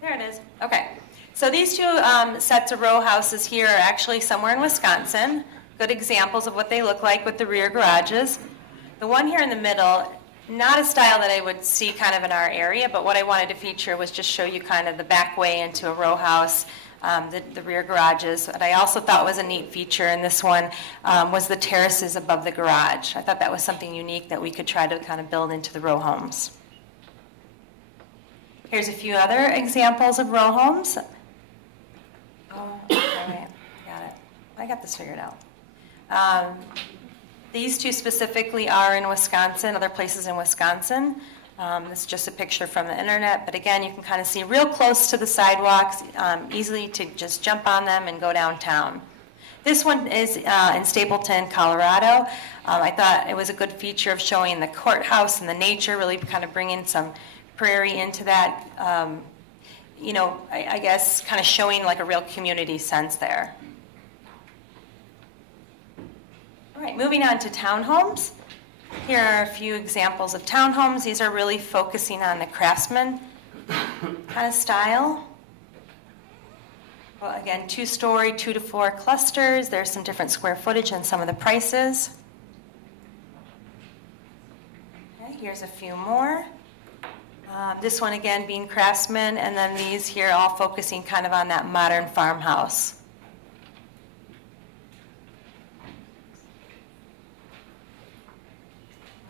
There it is. Okay. So these 2 sets of row houses here are actually somewhere in Wisconsin. Good examples of what they look like with the rear garages. The one here in the middle, not a style that I would see kind of in our area, but what I wanted to feature was just show you kind of the back way into a row house, the rear garages. What I also thought was a neat feature in this one was the terraces above the garage. I thought that was something unique that we could try to kind of build into the row homes. Here's a few other examples of row homes. Oh, all right, got it. I got this figured out. These 2 specifically are in Wisconsin, other places in Wisconsin. This is just a picture from the internet, but again, you can kind of see real close to the sidewalks, easily to just jump on them and go downtown. This one is in Stapleton, Colorado. I thought it was a good feature of showing the courthouse and the nature, really kind of bringing some prairie into that, I guess kind of showing like a real community sense there. All right, moving on to townhomes. Here are a few examples of townhomes. These are really focusing on the craftsman kind of style. Well, again, 2-story, 2 to 4 clusters. There's some different square footage and some of the prices. Okay, here's a few more. This one again being craftsman, and then these here all focusing kind of on that modern farmhouse.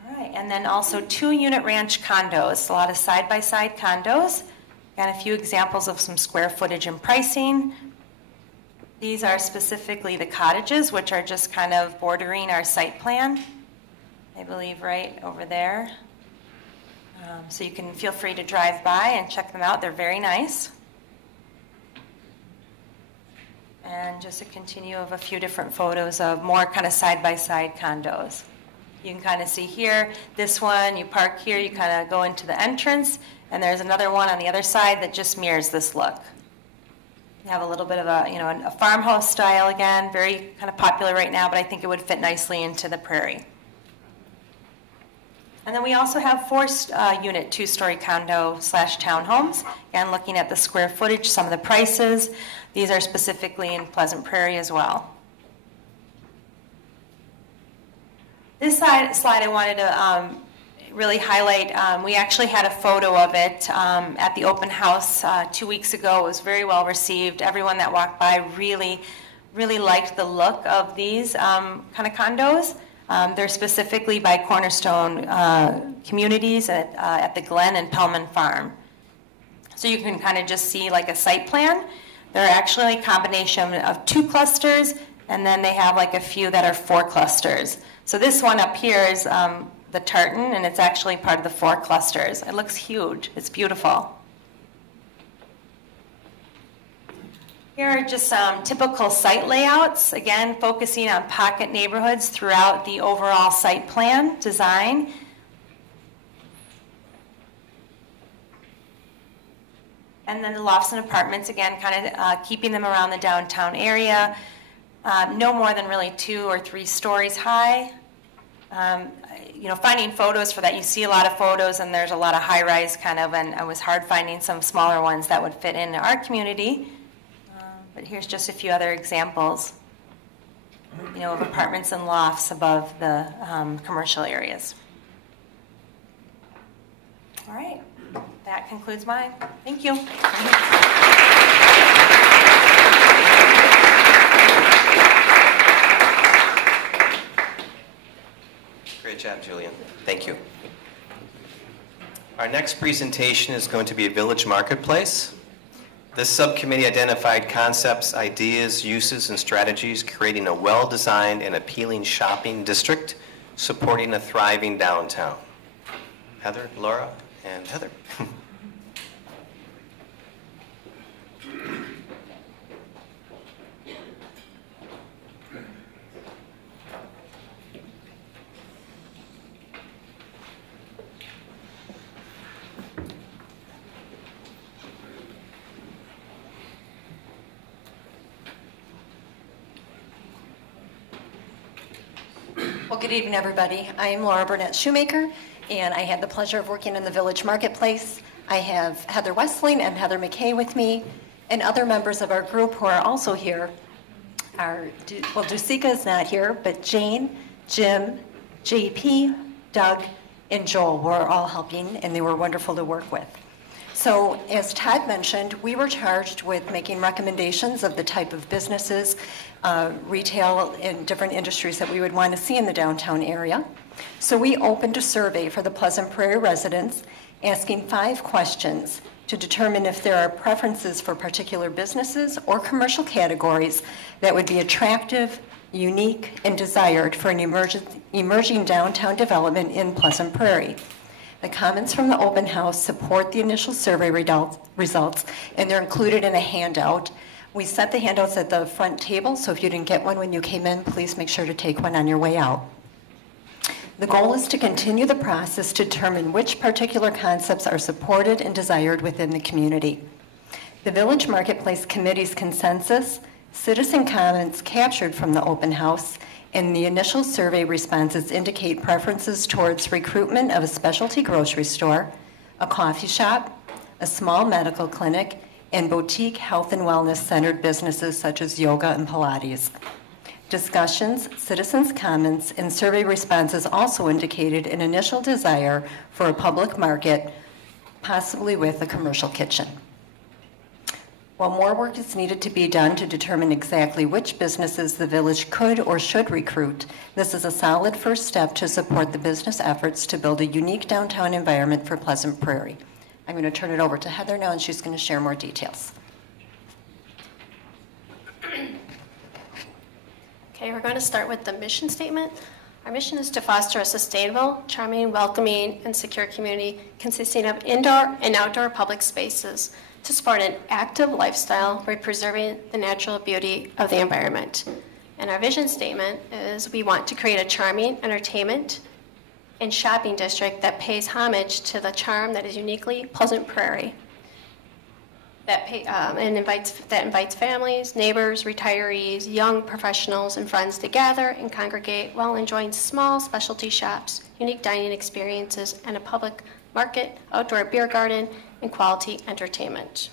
All right, and then also 2-unit ranch condos, a lot of side-by-side condos. Got a few examples of some square footage and pricing. These are specifically the cottages, which are just kind of bordering our site plan, I believe right over there. So you can feel free to drive by and check them out. They're very nice. And just a continue of a few different photos of more kind of side-by-side condos. You can kind of see here, this one, you park here, you kind of go into the entrance, and there's another one on the other side that just mirrors this look. You have a little bit of a farmhouse style again, very kind of popular right now, but I think it would fit nicely into the prairie. And then we also have 4-unit 2-story condo / townhomes. Again, looking at the square footage, some of the prices. These are specifically in Pleasant Prairie as well. This slide I wanted to really highlight. We actually had a photo of it at the open house 2 weeks ago. It was very well received. Everyone that walked by really liked the look of these kind of condos. They're specifically by Cornerstone Communities at the Glen and Pellman Farm. So you can kind of just see like a site plan. They're actually a combination of 2 clusters, and then they have like a few that are 4 clusters. So this one up here is the tartan, and it's actually part of the 4 clusters. It looks huge. It's beautiful. Here are just some typical site layouts, again, focusing on pocket neighborhoods throughout the overall site plan design. And then the lofts and apartments, again, kind of keeping them around the downtown area, no more than really 2 or 3 stories high. You know, finding photos for that, you see a lot of photos and there's a lot of high-rise kind of, and it was hard finding some smaller ones that would fit into our community. But here's just a few other examples, you know, of apartments and lofts above the commercial areas. All right, that concludes mine. Thank you. Great job, Julian. Thank you. Our next presentation is going to be a village marketplace. This subcommittee identified concepts, ideas, uses, and strategies creating a well-designed and appealing shopping district supporting a thriving downtown. Heather, Laura, and Heather. Well, good evening, everybody. I am Laura Burnett Shoemaker, and I had the pleasure of working in the Village Marketplace. I have Heather Westling and Heather McKay with me, and other members of our group who are also here are, well, Dusika is not here, but Jane, Jim, JP, Doug, and Joel were all helping, and they were wonderful to work with. So, as Todd mentioned, we were charged with making recommendations of the type of businesses, retail, and different industries that we would want to see in the downtown area. So we opened a survey for the Pleasant Prairie residents, asking 5 questions to determine if there are preferences for particular businesses or commercial categories that would be attractive, unique, and desired for an emerging downtown development in Pleasant Prairie. The comments from the open house support the initial survey results, and they're included in a handout. We set the handouts at the front table, so if you didn't get one when you came in, please make sure to take one on your way out. The goal is to continue the process to determine which particular concepts are supported and desired within the community. The Village Marketplace Committee's consensus, citizen comments captured from the open house, and the initial survey responses indicate preferences towards recruitment of a specialty grocery store, a coffee shop, a small medical clinic, and boutique health and wellness centered businesses such as yoga and Pilates. Discussions, citizens' comments, and survey responses also indicated an initial desire for a public market, possibly with a commercial kitchen. While more work is needed to be done to determine exactly which businesses the village could or should recruit, this is a solid first step to support the business efforts to build a unique downtown environment for Pleasant Prairie. I'm going to turn it over to Heather now, and she's going to share more details. Okay, we're going to start with the mission statement. Our mission is to foster a sustainable, charming, welcoming, and secure community consisting of indoor and outdoor public spaces to support an active lifestyle by preserving the natural beauty of the environment. And our vision statement is we want to create a charming entertainment and shopping district that pays homage to the charm that is uniquely Pleasant Prairie, that invites families, neighbors, retirees, young professionals, and friends to gather and congregate while enjoying small specialty shops, unique dining experiences, and a public market, outdoor beer garden, and quality entertainment.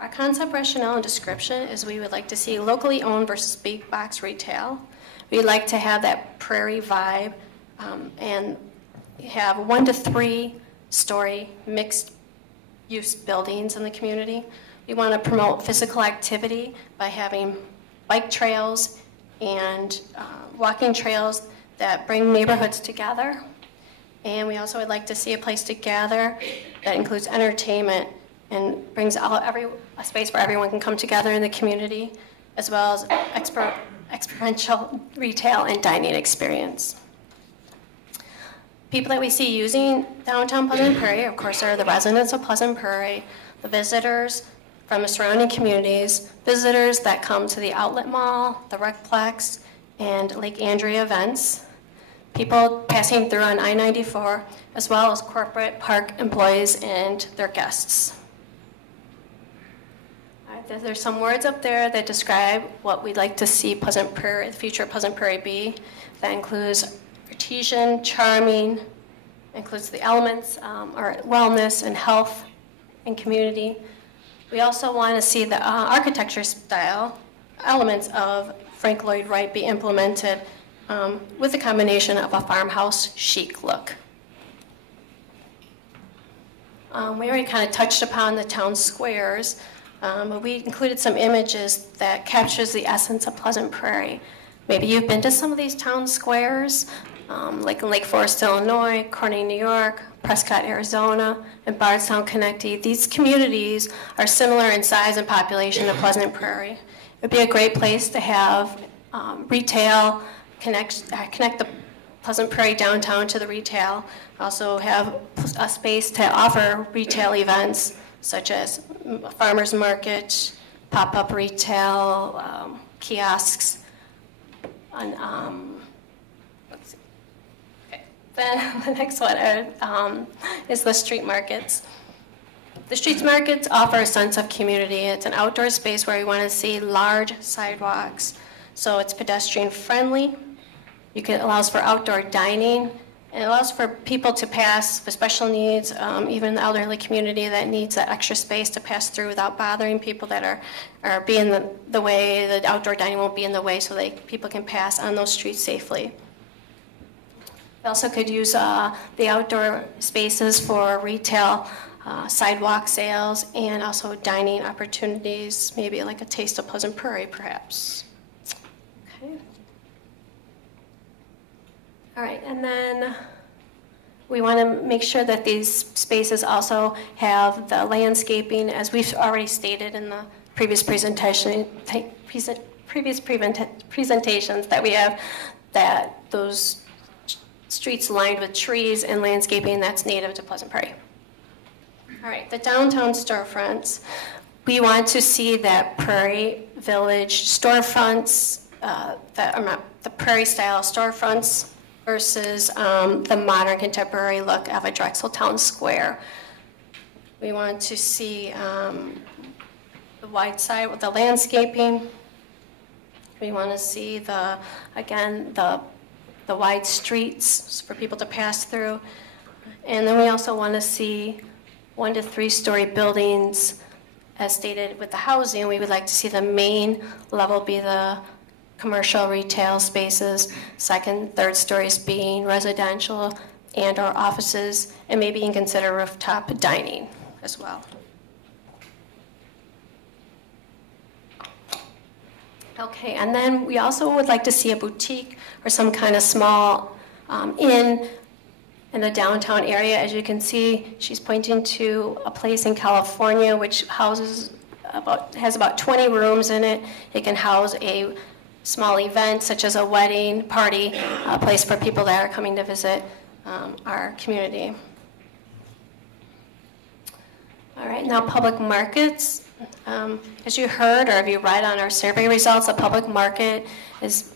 Our concept rationale and description is we would like to see locally owned versus big box retail. We'd like to have that prairie vibe and have 1 to 3 story mixed use buildings in the community. We want to promote physical activity by having bike trails and walking trails that bring neighborhoods together. And we also would like to see a place to gather that includes entertainment and brings a space where everyone can come together in the community, as well as experiential retail and dining experience. People that we see using downtown Pleasant Prairie, of course, are the residents of Pleasant Prairie, the visitors from the surrounding communities, visitors that come to the Outlet Mall, the Art Plex, and Lake Andrea events, people passing through on I-94, as well as corporate park employees and their guests. There's some words up there that describe what we'd like to see Pleasant Prairie, the future of Pleasant Prairie be. That includes artesian, charming, includes the elements, or wellness and health and community. We also want to see the architecture style elements of Frank Lloyd Wright be implemented with a combination of a farmhouse chic look. We already kind of touched upon the town squares, but we included some images that captures the essence of Pleasant Prairie. Maybe you've been to some of these town squares, like in Lake Forest, Illinois, Corning, New York, Prescott, Arizona, and Bardstown, Connecticut. These communities are similar in size and population to Pleasant Prairie. It would be a great place to have retail, connect the Pleasant Prairie downtown to the retail. Also have a space to offer retail events such as farmers market, pop-up retail, kiosks. Let's see. Okay. Then the next one is the street markets. The street markets offer a sense of community. It's an outdoor space where we want to see large sidewalks. So it's pedestrian friendly. It allows for outdoor dining. And it allows for people to pass with special needs, even the elderly community that needs that extra space to pass through without bothering people that are being the way. The outdoor dining won't be in the way, so people can pass on those streets safely. We also could use the outdoor spaces for retail, sidewalk sales, and also dining opportunities, maybe like a taste of Pleasant Prairie, perhaps. Okay. All right, and then we want to make sure that these spaces also have the landscaping, as we've already stated in the previous presentations, that we have that those streets lined with trees and landscaping that's native to Pleasant Prairie. All right, the downtown storefronts. We want to see that Prairie Village storefronts, the Prairie style storefronts, versus the modern contemporary look of a Drexel Town Square. We want to see the wide side with the landscaping. We want to see the wide streets for people to pass through. And then we also want to see 1 to 3 story buildings as stated with the housing. We would like to see the main level be the commercial retail spaces, 2nd, 3rd stories being residential and or offices, and maybe you can consider rooftop dining as well. Okay, and then we also would like to see a boutique or some kind of small inn in the downtown area. As you can see, she's pointing to a place in California which has about 20 rooms in it. It can house a small event such as a wedding party, a place for people that are coming to visit our community. All right, now public markets. As you heard or if you read on our survey results, a public market is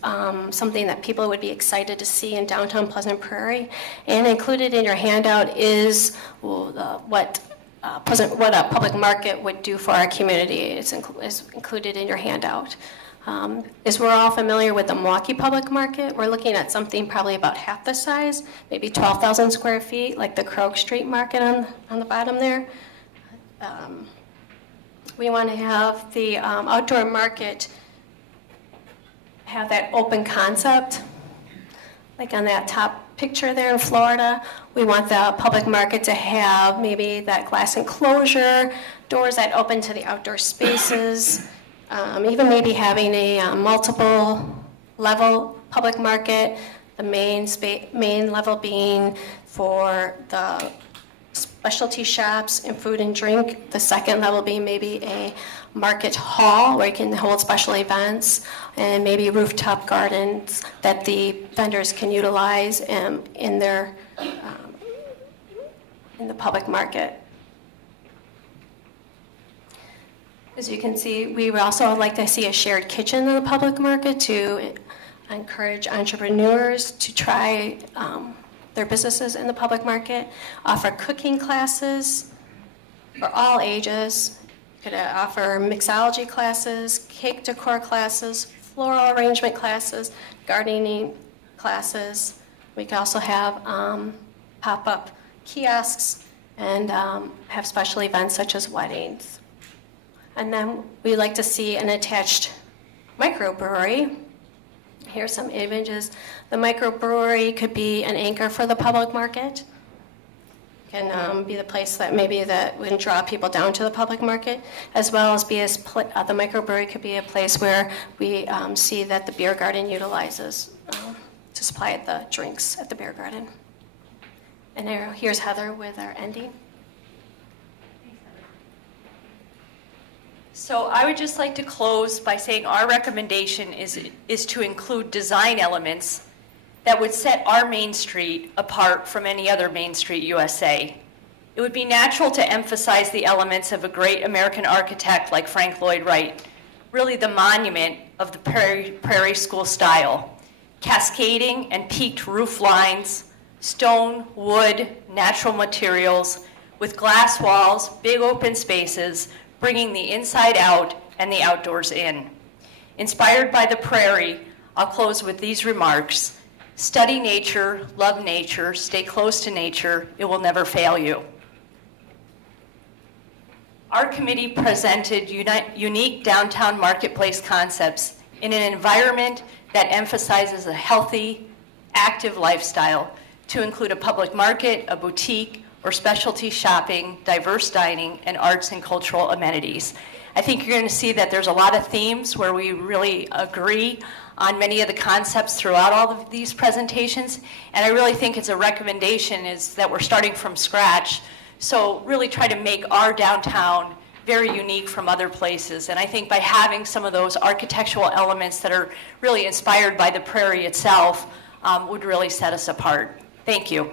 something that people would be excited to see in downtown Pleasant Prairie. And included in your handout is what a public market would do for our community. It's included in your handout. As we're all familiar with the Milwaukee Public Market, we're looking at something probably about half the size, maybe 12,000 square feet, like the Krog Street Market on the bottom there. We want to have the outdoor market have that open concept, like on that top picture there in Florida. We want the public market to have maybe that glass enclosure, doors that open to the outdoor spaces. Even maybe having a multiple level public market, the main level being for the specialty shops and food and drink. The second level being maybe a market hall where you can hold special events, and maybe rooftop gardens that the vendors can utilize in their in the public market. As you can see, we would also like to see a shared kitchen in the public market to encourage entrepreneurs to try their businesses in the public market, offer cooking classes for all ages. Could offer mixology classes, cake decor classes, floral arrangement classes, gardening classes. We could also have pop-up kiosks and have special events such as weddings. And then we'd like to see an attached microbrewery. Here's some images. The microbrewery could be an anchor for the public market. Can be the place that maybe that would draw people down to the public market, as well as the microbrewery could be a place where we see that the beer garden utilizes to supply the drinks at the beer garden. And here's Heather with our ending. So I would just like to close by saying our recommendation is to include design elements that would set our Main Street apart from any other Main Street USA. It would be natural to emphasize the elements of a great American architect like Frank Lloyd Wright, really the monument of the Prairie School style. Cascading and peaked roof lines, stone, wood, natural materials, with glass walls, big open spaces, bringing the inside out and the outdoors in. Inspired by the Prairie, I'll close with these remarks. Study nature, love nature, stay close to nature, it will never fail you. Our committee presented unique downtown marketplace concepts in an environment that emphasizes a healthy, active lifestyle to include a public market, a boutique, or specialty shopping, diverse dining, and arts and cultural amenities. I think you're going to see that there's a lot of themes where we really agree on many of the concepts throughout all of these presentations, and I really think it's a recommendation is that we're starting from scratch, so really try to make our downtown very unique from other places, and I think by having some of those architectural elements that are really inspired by the Prairie itself would really set us apart. Thank you.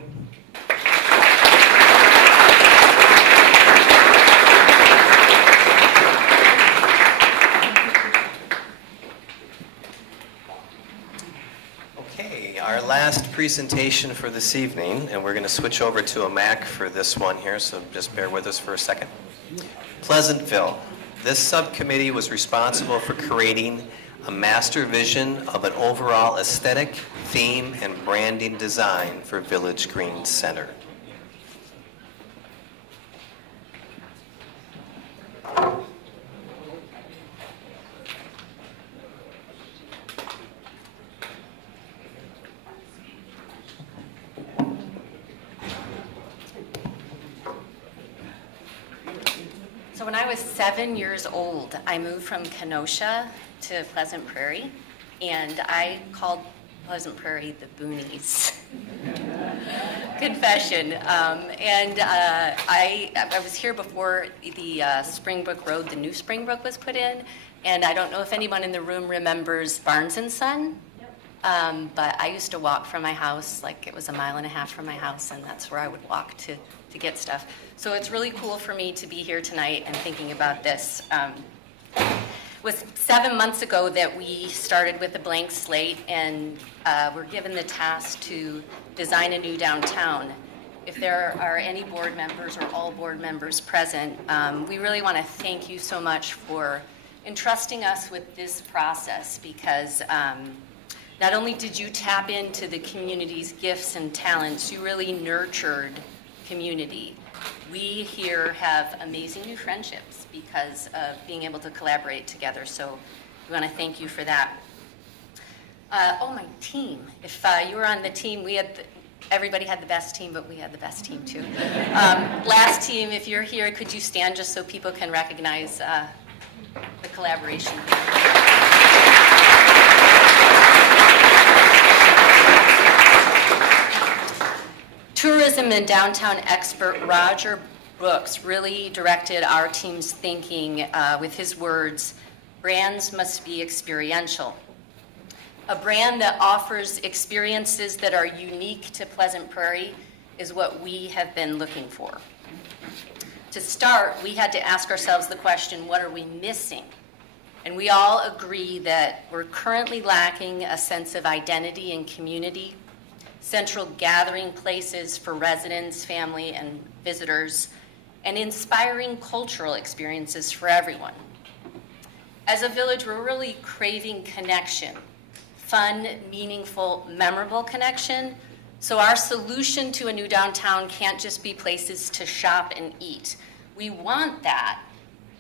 Our last presentation for this evening, and we're going to switch over to a Mac for this one here, so just bear with us for a second. Pleasantville. This subcommittee was responsible for creating a master vision of an overall aesthetic, theme, and branding design for Village Green Center. So when I was 7 years old, I moved from Kenosha to Pleasant Prairie, and I called Pleasant Prairie the Boonies. Confession. I was here before the Springbrook Road, the new Springbrook was put in, and I don't know if anyone in the room remembers Barnes & Son, but I used to walk from my house, like it was 1.5 miles from my house, and that's where I would walk to get stuff. So it's really cool for me to be here tonight and thinking about this. It was 7 months ago that we started with a blank slate and were given the task to design a new downtown. If there are any board members or all board members present, we really want to thank you so much for entrusting us with this process, because not only did you tap into the community's gifts and talents, you really nurtured community. We here have amazing new friendships because of being able to collaborate together, so we want to thank you for that. My team. If you were on the team, everybody had the best team, but we had the best team too. Last team, if you're here, could you stand just so people can recognize the collaboration? Tourism tourism and downtown expert Roger Brooks really directed our team's thinking with his words, brands must be experiential. A brand that offers experiences that are unique to Pleasant Prairie is what we have been looking for. To start, we had to ask ourselves the question, what are we missing? And we all agree that we're currently lacking a sense of identity and community, central gathering places for residents, family, and visitors, and inspiring cultural experiences for everyone. As a village, we're really craving connection, fun, meaningful, memorable connection. So our solution to a new downtown can't just be places to shop and eat. We want that,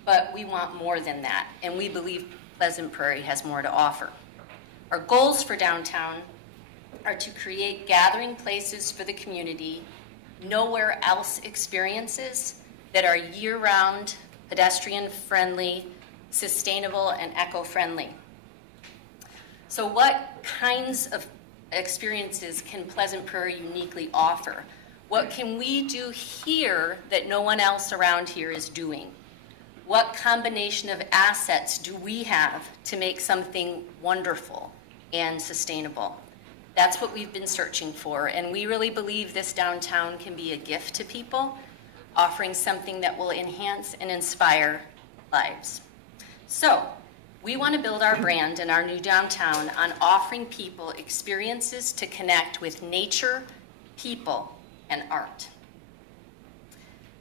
but we want more than that, and we believe Pleasant Prairie has more to offer. Our goals for downtown are to create gathering places for the community, nowhere else experiences that are year-round, pedestrian-friendly, sustainable, and eco-friendly. So what kinds of experiences can Pleasant Prairie uniquely offer? What can we do here that no one else around here is doing? What combination of assets do we have to make something wonderful and sustainable? That's what we've been searching for, and we really believe this downtown can be a gift to people, offering something that will enhance and inspire lives. So, we want to build our brand in our new downtown on offering people experiences to connect with nature, people, and art.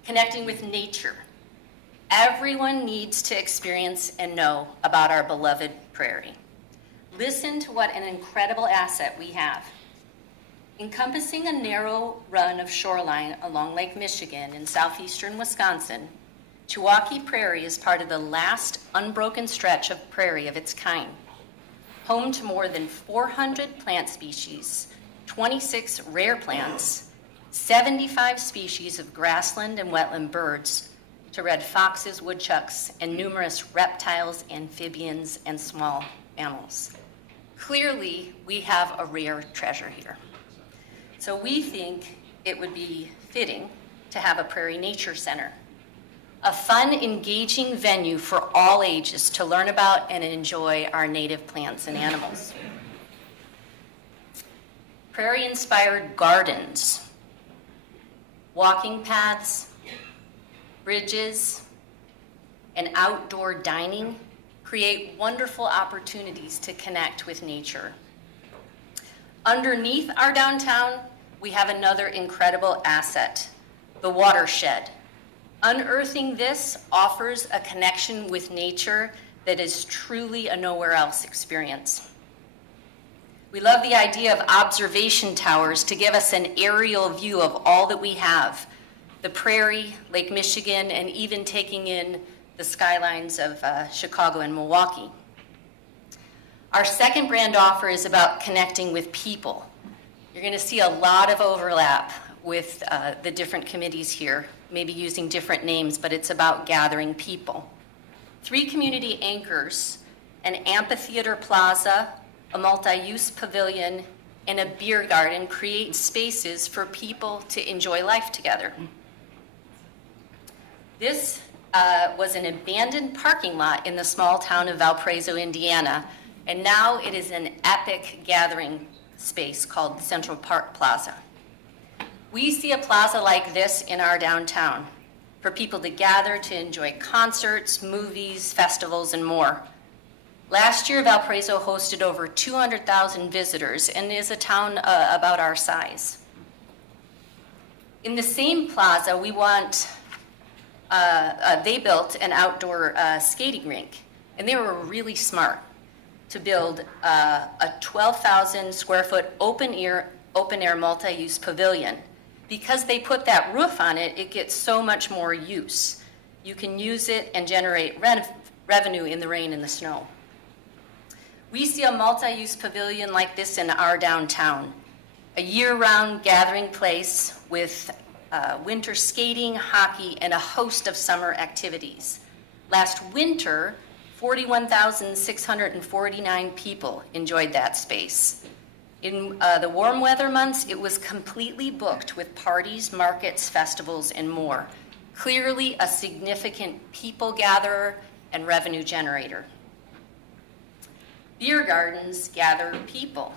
Connecting with nature. Everyone needs to experience and know about our beloved prairie. Listen to what an incredible asset we have. Encompassing a narrow run of shoreline along Lake Michigan in southeastern Wisconsin, Chewauquee Prairie is part of the last unbroken stretch of prairie of its kind. Home to more than 400 plant species, 26 rare plants, 75 species of grassland and wetland birds, to red foxes, woodchucks, and numerous reptiles, amphibians, and small mammals. Clearly, we have a rare treasure here. So we think it would be fitting to have a Prairie Nature Center, a fun, engaging venue for all ages to learn about and enjoy our native plants and animals. Prairie-inspired gardens, walking paths, bridges, and outdoor dining create wonderful opportunities to connect with nature. Underneath our downtown, we have another incredible asset, the watershed. Unearthing this offers a connection with nature that is truly a nowhere else experience. We love the idea of observation towers to give us an aerial view of all that we have, the prairie, Lake Michigan, and even taking in the skylines of Chicago and Milwaukee. Our second brand offer is about connecting with people. You're going to see a lot of overlap with the different committees here, maybe using different names, but it's about gathering people. 3 community anchors, an amphitheater plaza, a multi-use pavilion, and a beer garden create spaces for people to enjoy life together. This was an abandoned parking lot in the small town of Valparaiso, Indiana, and now it is an epic gathering space called Central Park Plaza. We see a plaza like this in our downtown for people to gather to enjoy concerts, movies, festivals, and more. Last year, Valparaiso hosted over 200,000 visitors and is a town about our size. In the same plaza, they built an outdoor skating rink, and they were really smart to build a 12,000 square foot open air multi-use pavilion. Because they put that roof on it, it gets so much more use. You can use it and generate revenue in the rain and the snow. We see a multi-use pavilion like this in our downtown, a year-round gathering place with winter skating, hockey, and a host of summer activities. Last winter, 41,649 people enjoyed that space. In the warm weather months, it was completely booked with parties, markets, festivals, and more. Clearly a significant people gatherer and revenue generator. Beer gardens gather people.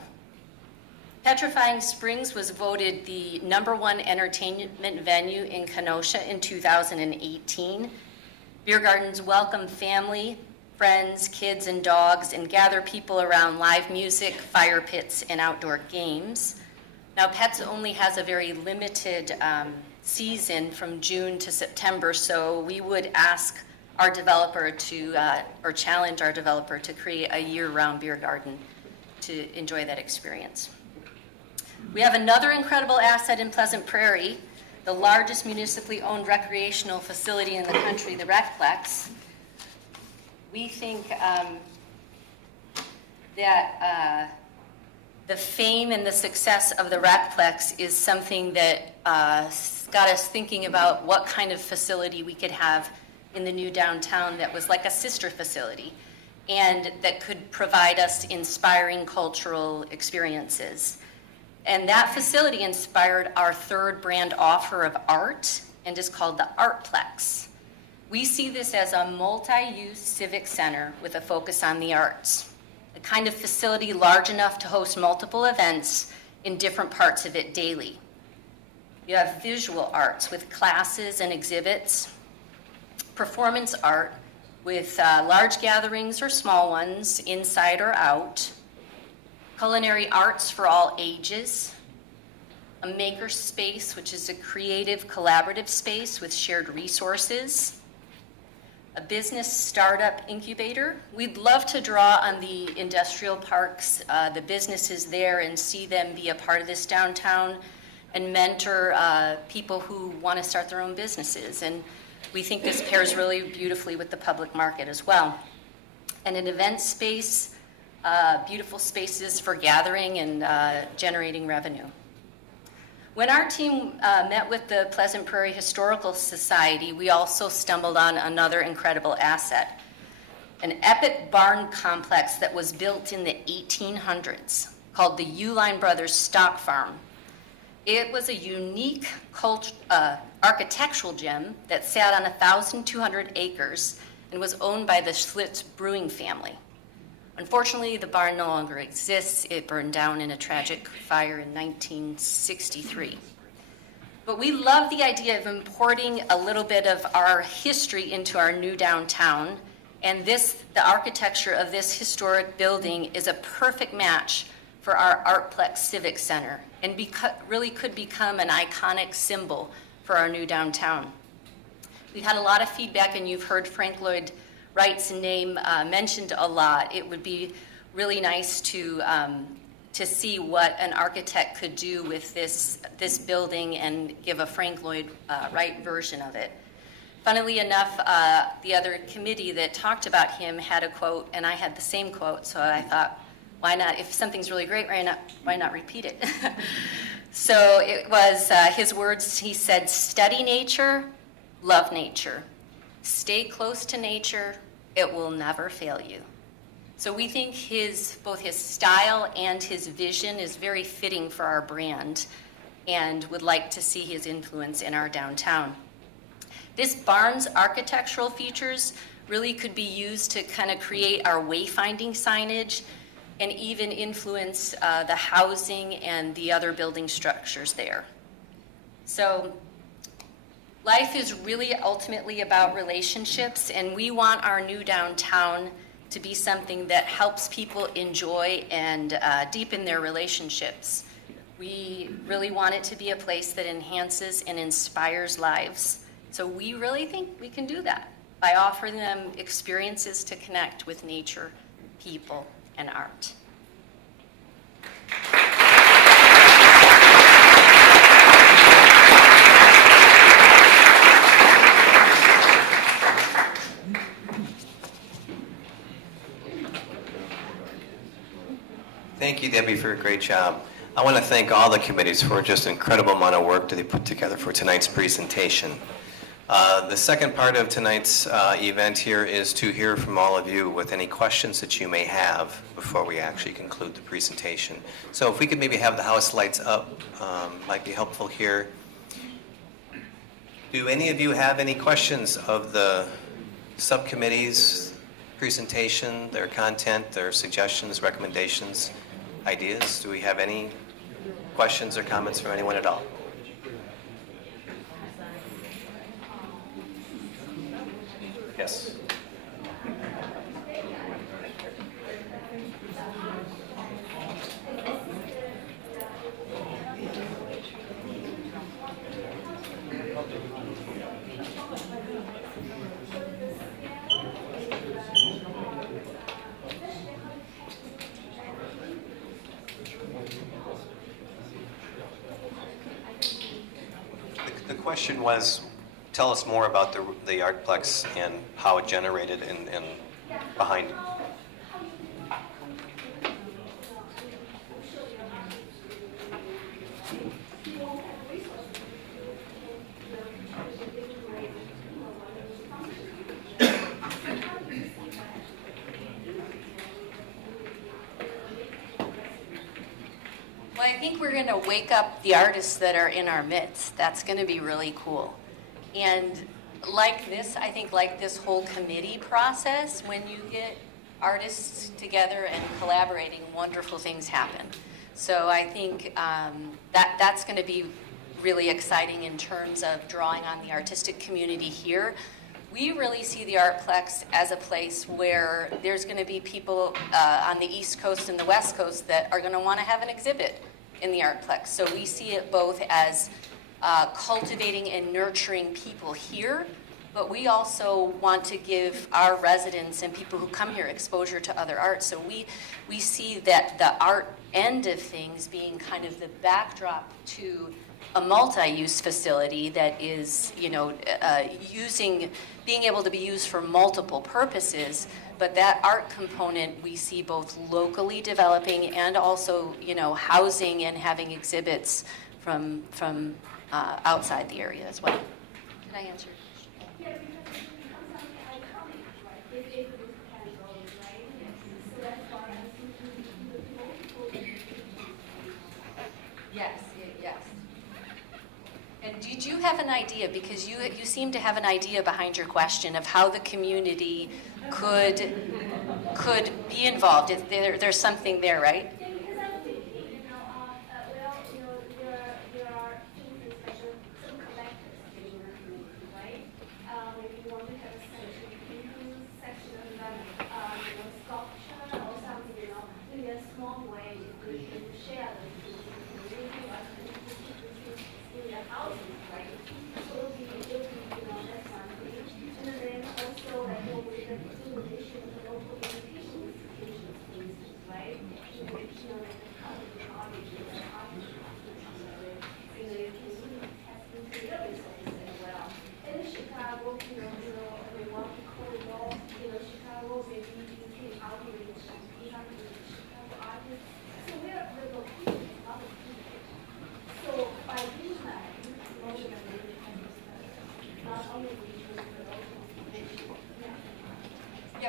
Petrifying Springs was voted the #1 entertainment venue in Kenosha in 2018. Beer gardens welcome family, friends, kids, and dogs, and gather people around live music, fire pits, and outdoor games. Now, Pets only has a very limited season from June to September, so we would ask our developer to, or challenge our developer to create a year-round beer garden to enjoy that experience. We have another incredible asset in Pleasant Prairie, the largest municipally owned recreational facility in the country, the Art Plex. We think that the fame and the success of the Art Plex is something that got us thinking about what kind of facility we could have in the new downtown that was like a sister facility and that could provide us inspiring cultural experiences. And that facility inspired our third brand offer of art and is called the Art Plex. We see this as a multi-use civic center with a focus on the arts, a kind of facility large enough to host multiple events in different parts of it daily. You have visual arts with classes and exhibits, performance art with large gatherings or small ones, inside or out, culinary arts for all ages, a maker space, which is a creative, collaborative space with shared resources, a business startup incubator. We'd love to draw on the industrial parks, the businesses there, and see them be a part of this downtown and mentor people who want to start their own businesses. And we think this pairs really beautifully with the public market as well. And an event space, beautiful spaces for gathering and generating revenue. When our team met with the Pleasant Prairie Historical Society, we also stumbled on another incredible asset, an epic barn complex that was built in the 1800s called the Uline Brothers Stock Farm. It was a unique architectural gem that sat on 1,200 acres and was owned by the Schlitz brewing family. Unfortunately, the barn no longer exists. It burned down in a tragic fire in 1963. But we love the idea of importing a little bit of our history into our new downtown, and the architecture of this historic building is a perfect match for our Art Plex Civic Center, and really could become an iconic symbol for our new downtown. We've had a lot of feedback, and you've heard Frank Lloyd Wright's name mentioned a lot. It would be really nice to see what an architect could do with this building and give a Frank Lloyd Wright version of it. Funnily enough, the other committee that talked about him had a quote, and I had the same quote, so I thought, why not? If something's really great, why not repeat it? So it was his words. He said, "Study nature, love nature. Stay close to nature, it will never fail you." So we think both his style and his vision is very fitting for our brand, and would like to see his influence in our downtown. This barn's architectural features really could be used to kind of create our wayfinding signage and even influence the housing and the other building structures there. So life is really ultimately about relationships, and we want our new downtown to be something that helps people enjoy and deepen their relationships. We really want it to be a place that enhances and inspires lives. So we really think we can do that by offering them experiences to connect with nature, people, and art. Thank you, Debbie, for a great job. I want to thank all the committees for just an incredible amount of work that they put together for tonight's presentation. The second part of tonight's event here is to hear from all of you with any questions that you may have before we actually conclude the presentation. So if we could maybe have the house lights up, might be helpful here. Do any of you have any questions of the subcommittees' presentation, their content, their suggestions, recommendations, ideas? Do we have any questions or comments from anyone at all? Yes. The question was, tell us more about the Art Plex and how it generated and behind it. Well, I think we're going to wake up the artists that are in our midst. That's going to be really cool. And like this, I think like this whole committee process, when you get artists together and collaborating, wonderful things happen. So I think that's going to be really exciting in terms of drawing on the artistic community here. We really see the Art Plex as a place where there's going to be people on the East Coast and the West Coast that are going to want to have an exhibit in the Art Plex. So we see it both as cultivating and nurturing people here, but we also want to give our residents and people who come here exposure to other art. So we see that the art end of things being kind of the backdrop to a multi-use facility that is, being able to be used for multiple purposes. But that art component we see both locally developing and also, housing and having exhibits from outside the area as well. Did I answer your question? Yes, yes. And did you have an idea, because you seem to have an idea behind your question of how the community could be involved? There's something there, right?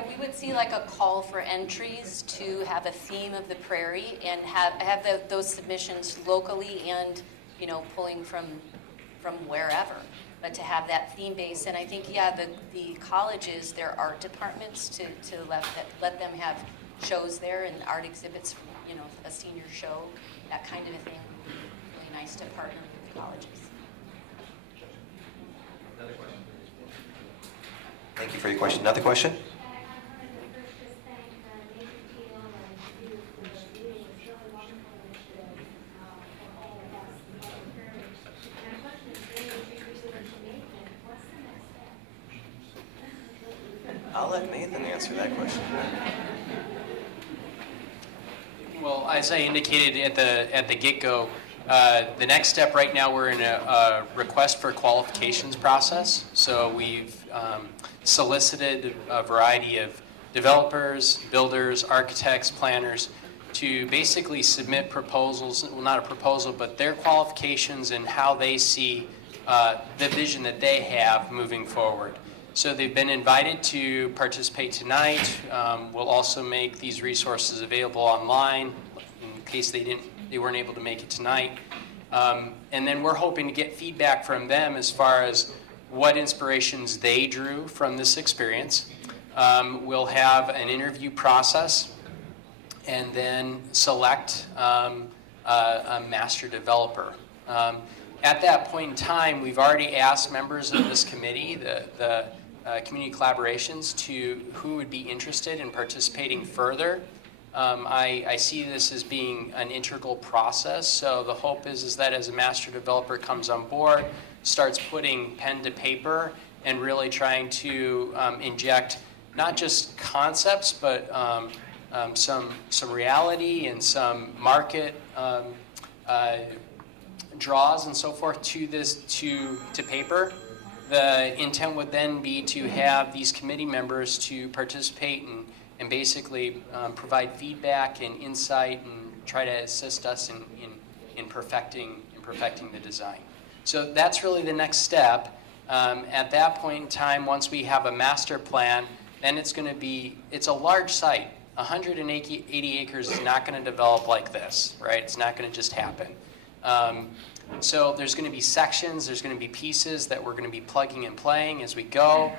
We would see like a call for entries to have a theme of the prairie and have those submissions locally and, pulling from wherever, but to have that theme base. And I think, the colleges, their art departments to let them have shows there and art exhibits, a senior show, that kind of a thing. Really nice to partner with the colleges. Another question. Thank you for your question. Another question? I'll let Nathan answer that question. Well, as I indicated at the get-go, the next step right now, we're in a request for qualifications process. So we've solicited a variety of developers, builders, architects, planners to basically submit proposals, well, not a proposal, but their qualifications and how they see the vision that they have moving forward. So they've been invited to participate tonight. We'll also make these resources available online in case they weren't able to make it tonight. And then we're hoping to get feedback from them as far as what inspirations they drew from this experience. We'll have an interview process and then select a master developer. At that point in time, we've already asked members of this committee, the community collaborations, to who would be interested in participating further. I see this as being an integral process, so the hope is that as a master developer comes on board, starts putting pen to paper and really trying to inject not just concepts, but some reality and some market draws and so forth to paper. The intent would then be to have these committee members to participate and basically provide feedback and insight and try to assist us in perfecting the design. So that's really the next step. At that point in time, once we have a master plan, then it's a large site. 180 acres is not going to develop like this, right? It's not going to just happen. So there's going to be sections, there's going to be pieces that we're going to be plugging and playing as we go.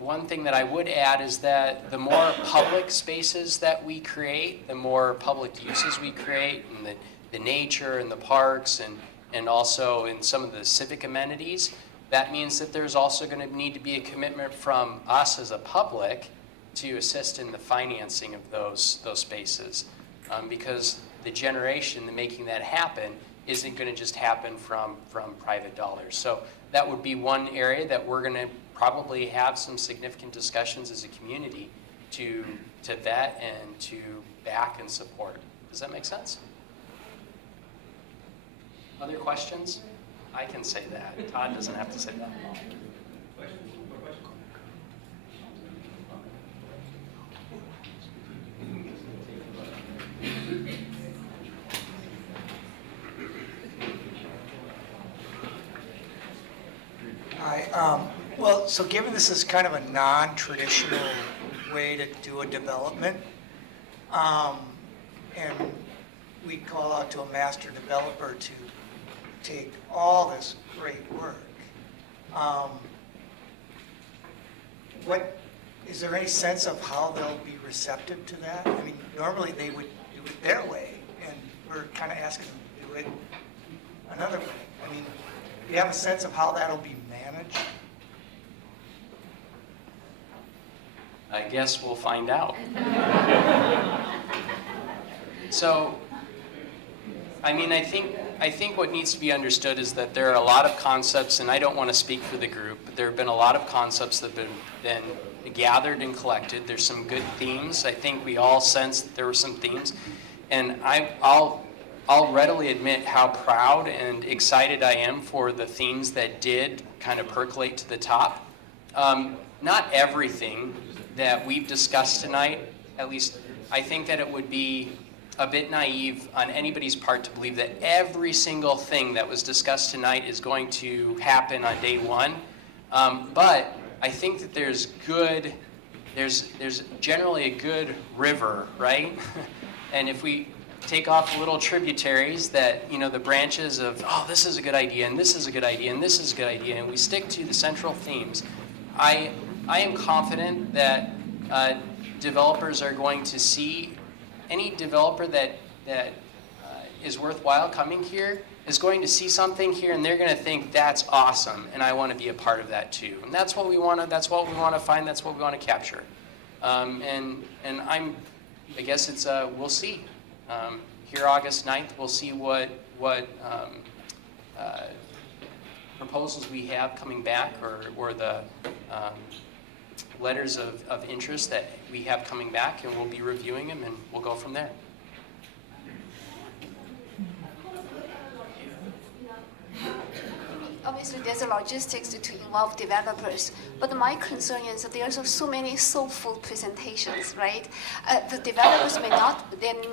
One thing that I would add is that the more public spaces that we create, the more public uses we create, and the nature and the parks and also in some of the civic amenities, that means that there's also going to need to be a commitment from us as a public to assist in the financing of those spaces. Because the generation, the making that happen, isn't going to just happen from private dollars. So that would be one area that we're going to probably have some significant discussions as a community to vet and to back and support. Does that make sense? Other questions? I can say that. Todd doesn't have to say that. Hi. Well, so given this is kind of a non-traditional way to do a development, and we call out to a master developer to take all this great work, is there any sense of how they'll be receptive to that? I mean, normally they would do it their way, and we're kind of asking them to do it another way. I mean, do you have a sense of how that'll be managed? I guess we'll find out. So, I mean, I think what needs to be understood is that there are a lot of concepts, and I don't want to speak for the group, but there have been a lot of concepts that have been gathered and collected. There's some good themes. I think we all sensed that there were some themes. And I'll readily admit how proud and excited I am for the themes that did kind of percolate to the top. Not everything that we've discussed tonight, at least I think that it would be a bit naive on anybody's part to believe that every single thing that was discussed tonight is going to happen on day one. But I think that there's generally a good river, right? And if we take off little tributaries that, the branches of, oh, this is a good idea, and this is a good idea, and this is a good idea, and we stick to the central themes, I am confident that developers are going to see, any developer that is worthwhile coming here is going to see something here, and they're going to think that's awesome, and I want to be a part of that too. And that's what we want to. That's what we want to find. That's what we want to capture. And I guess it's we'll see. Here, August 9th, we'll see what proposals we have coming back, or the letters of interest that we have coming back, and we'll be reviewing them, and we'll go from there. Obviously, there's a logistics to involve developers, but my concern is that there's so many soulful presentations, right? The developers may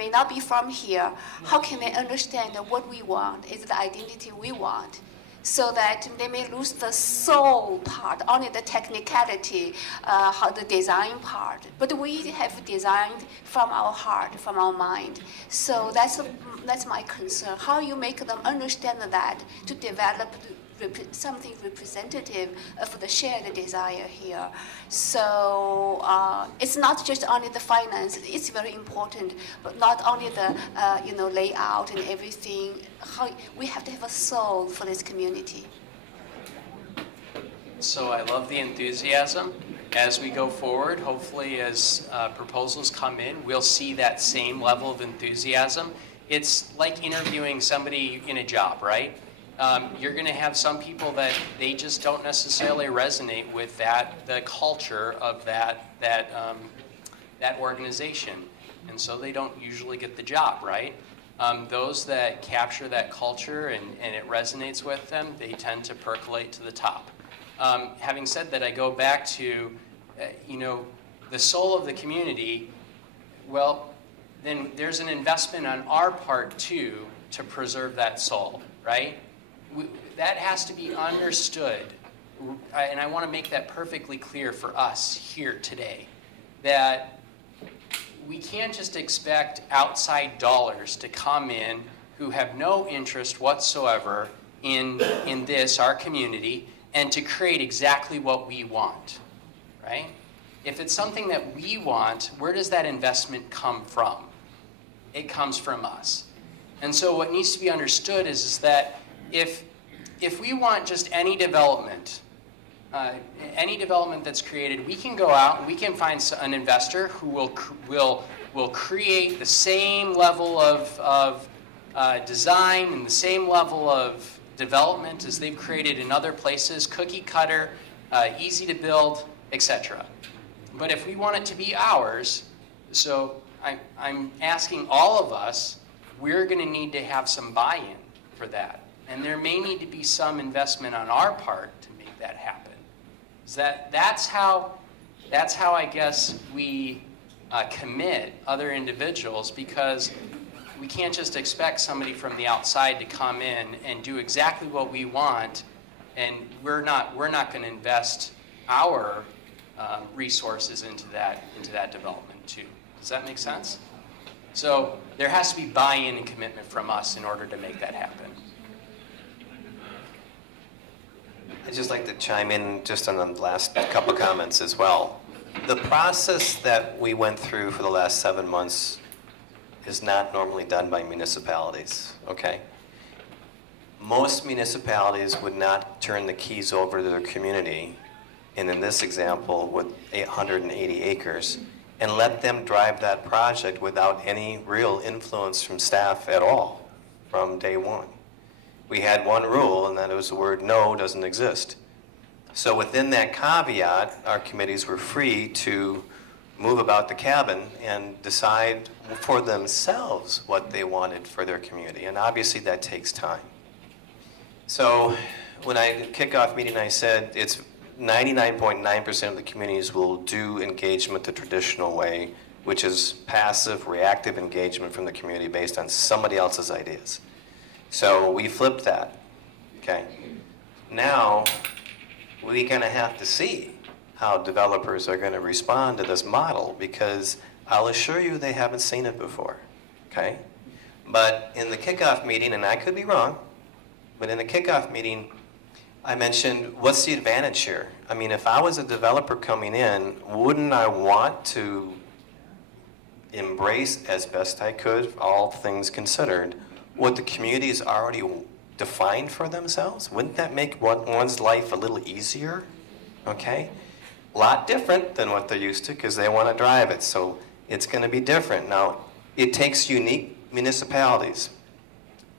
not be from here. How can they understand what we want? Is the identity we want? so that they may lose the soul part, only the technicality, how the design part. But we have designed from our heart, from our mind. So that's my concern. How you make them understand that to develop something representative of the shared desire here. So it's not just only the finance, it's very important, but not only the layout and everything. How we have to have a soul for this community. So I love the enthusiasm. As we go forward, hopefully as proposals come in, we'll see that same level of enthusiasm. It's like interviewing somebody in a job, right? You're going to have some people that they just don't necessarily resonate with the culture of that organization, and so they don't usually get the job, right? Those that capture that culture and it resonates with them, they tend to percolate to the top. Having said that, I go back to, the soul of the community. Well, then there's an investment on our part too to preserve that soul, right? That has to be understood, and I want to make that perfectly clear for us here today, that we can't just expect outside dollars to come in who have no interest whatsoever in this, our community, and to create exactly what we want, right? If it's something that we want, where does that investment come from? It comes from us. And so what needs to be understood is that if we want just any development that's created, we can go out and we can find an investor who will create the same level of design and the same level of development as they've created in other places, cookie cutter, easy to build, etc. But if we want it to be ours, so I'm asking all of us, we're going to need to have some buy-in for that. And there may need to be some investment on our part to make that happen. That's how I guess we commit other individuals, because we can't just expect somebody from the outside to come in and do exactly what we want, and we're not going to invest our resources into that development too. Does that make sense? So there has to be buy-in and commitment from us in order to make that happen. I'd just like to chime in just on the last couple comments as well. The process that we went through for the last 7 months is not normally done by municipalities, okay? Most municipalities would not turn the keys over to their community, and in this example with 880 acres, and let them drive that project without any real influence from staff at all from day one. We had one rule, and that was the word no doesn't exist. So within that caveat, our committees were free to move about the cabin and decide for themselves what they wanted for their community. And obviously that takes time. So when I kick off meeting, I said it's 99.9% of the communities will do engagement the traditional way, which is passive, reactive engagement from the community based on somebody else's ideas. So we flipped that, okay? Now, we're gonna have to see how developers are gonna respond to this model, because I'll assure you they haven't seen it before, okay? But in the kickoff meeting, and I could be wrong, but in the kickoff meeting, I mentioned, what's the advantage here? I mean, if I was a developer coming in, wouldn't I want to embrace as best I could, all things considered, what the community has already defined for themselves? Wouldn't that make one's life a little easier? Okay? A lot different than what they're used to, because they want to drive it, so it's going to be different. Now, it takes unique municipalities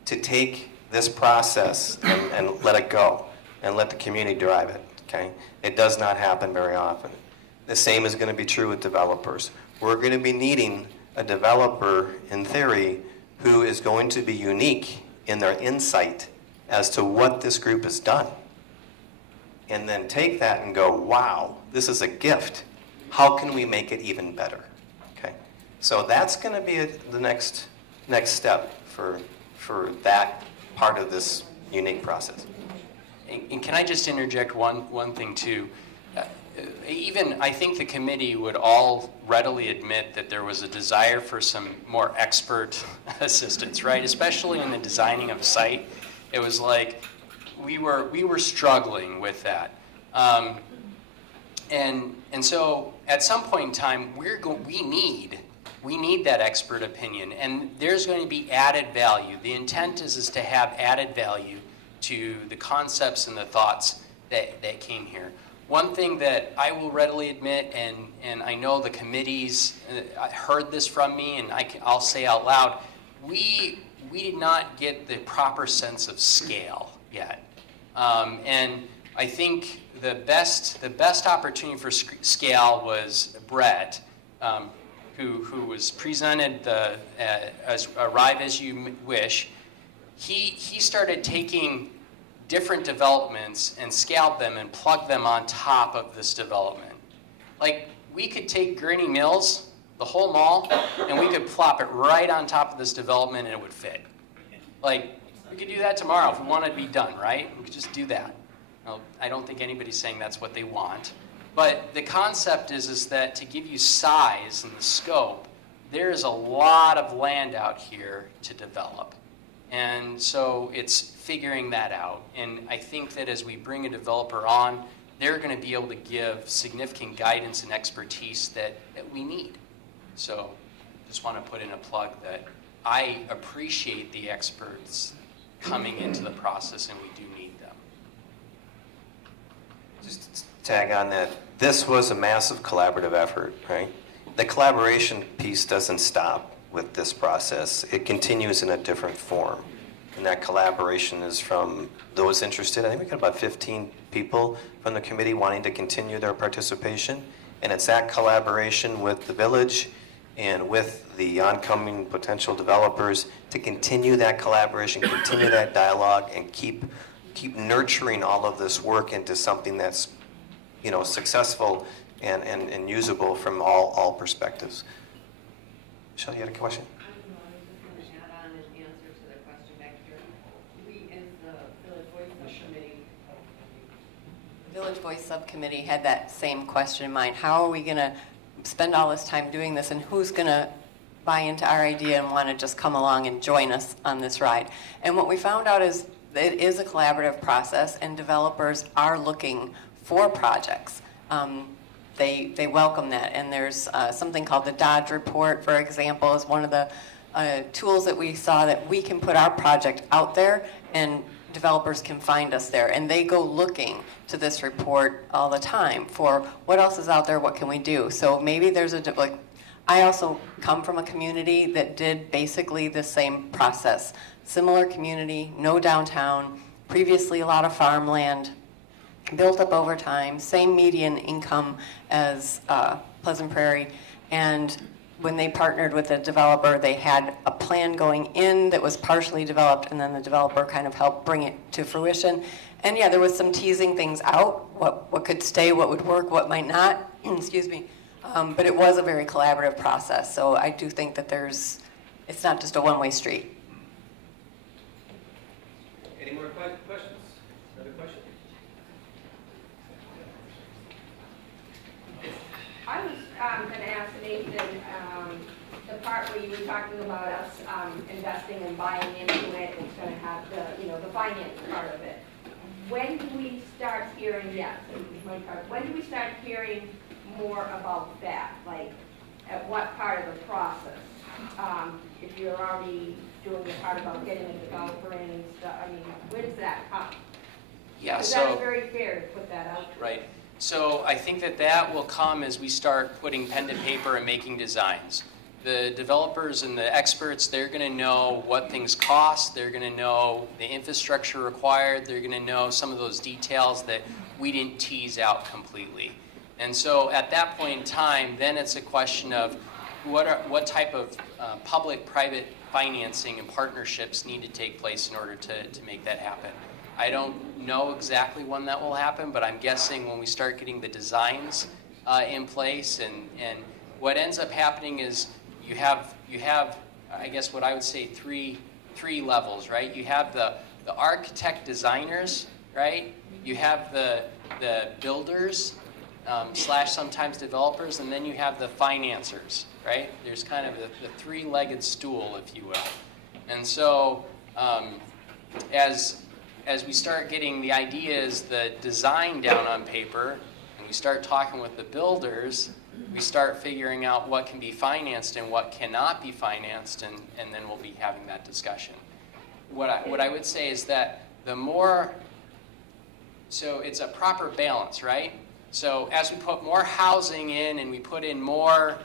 to take this process and let it go, and let the community drive it, okay? It does not happen very often. The same is going to be true with developers. We're going to be needing a developer, in theory, who is going to be unique in their insight as to what this group has done. And then take that and go, wow, this is a gift. How can we make it even better? Okay? So that's going to be the next step for that part of this unique process. And can I just interject one thing too? Even I think the committee would all readily admit that there was a desire for some more expert assistance, right? Especially in the designing of a site. It was like we were struggling with that. And so at some point in time, we need that expert opinion, and there's going to be added value. The intent is to have added value to the concepts and the thoughts that came here. One thing that I will readily admit, and I know the committees heard this from me, and I'll say out loud, we did not get the proper sense of scale yet. And I think the best opportunity for scale was Brett, who was presented as Arrive As You Wish. He started taking different developments and scaled them and plugged them on top of this development. Like, we could take Gurney Mills, the whole mall, and we could plop it right on top of this development and it would fit. Like, we could do that tomorrow if we wanted to be done, right? We could just do that. Well, I don't think anybody's saying that's what they want. But the concept is that to give you size and the scope, there's a lot of land out here to develop. And so it's figuring that out. And I think that as we bring a developer on, they're going to be able to give significant guidance and expertise that we need. So just want to put in a plug that I appreciate the experts coming into the process, and we do need them. Just to tag on that, this was a massive collaborative effort, right? The collaboration piece doesn't stop with this process. It continues in a different form. And that collaboration is from those interested. I think we got about 15 people from the committee wanting to continue their participation. And it's that collaboration with the village and with the oncoming potential developers to continue that collaboration, continue that dialogue, and keep nurturing all of this work into something that's, successful and usable from all perspectives. Michelle, you had a question? I was just going to add on an answer to the question back here. We, as the Village Voice Subcommittee, Village Voice Subcommittee had that same question in mind. How are we going to spend all this time doing this, and who's going to buy into our idea and want to just come along and join us on this ride? And what we found out is it is a collaborative process, and developers are looking for projects. They welcome that, and there's something called the Dodge Report, for example, is one of the tools that we saw that we can put our project out there and developers can find us there, and they go looking to this report all the time for what else is out there, what can we do. So maybe there's I also come from a community that did basically the same process. Similar community, no downtown, previously a lot of farmland, built up over time, same median income as Pleasant Prairie, and when they partnered with a developer, they had a plan going in that was partially developed, and then the developer kind of helped bring it to fruition. And yeah, there was some teasing things out, what could stay, what would work, what might not, excuse me. But it was a very collaborative process, so I do think that it's not just a one-way street. Any more questions? Another question? I was going to ask Nathan, the part where you were talking about us investing and buying into it, it's going to have the finance part of it. When do we start hearing, when do we start hearing more about that? Like, at what part of the process? If you're already doing the part about getting a developer in and stuff, where does that come? Yeah, because so that's very fair to put that out there. Right. So I think that will come as we start putting pen to paper and making designs. The developers and the experts, they're going to know what things cost. They're going to know the infrastructure required. They're going to know some of those details that we didn't tease out completely. And so at that point in time, then it's a question of what type of public-private financing and partnerships need to take place in order to make that happen. I don't know exactly when that will happen, but I'm guessing when we start getting the designs in place, and what ends up happening is you have I guess what I would say three levels, right? You have the architect designers right? You have the builders slash sometimes developers, and then you have the financiers, right? There's kind of the three-legged stool, if you will. And so as we start getting the ideas, the design down on paper, and we start talking with the builders, we start figuring out what can be financed and what cannot be financed, and then we'll be having that discussion. What I would say is that the more, so it's a proper balance, right? So as we put more housing in and we put in more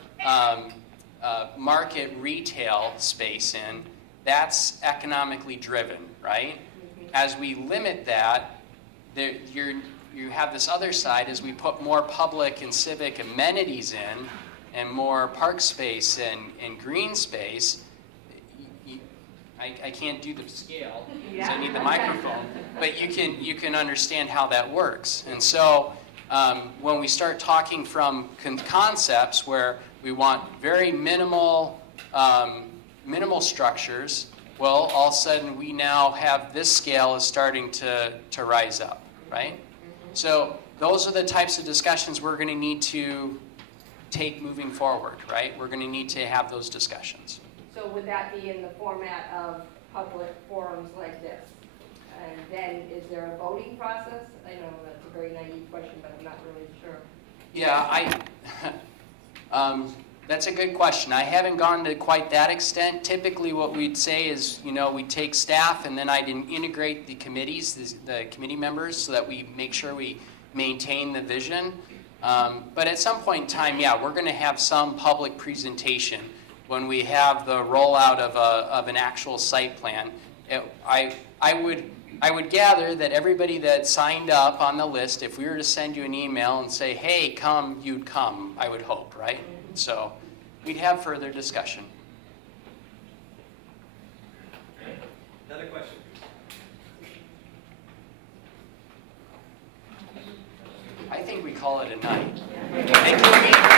market retail space in, that's economically driven, right? As we limit that, you have this other side as we put more public and civic amenities in and more park space and green space. I can't do the scale because I need the microphone, but you can understand how that works. And so when we start talking from concepts where we want very minimal structures, well, all of a sudden we now have this scale is starting to rise up, right? So those are the types of discussions we're going to need to take moving forward, right? We're going to need to have those discussions. So would that be in the format of public forums like this? And then is there a voting process? I know that's a very naive question, but I'm not really sure. Yeah, that's a good question. I haven't gone to quite that extent. Typically what we'd say is, we'd take staff and then I'd integrate the committees, the committee members, so that we make sure we maintain the vision. But at some point in time, yeah, we're going to have some public presentation when we have the rollout of an actual site plan. I would gather that everybody that signed up on the list, if we were to send you an email and say, hey, come, you'd come, I would hope, right? So we'd have further discussion. Another question. I think we call it a night. Thank you.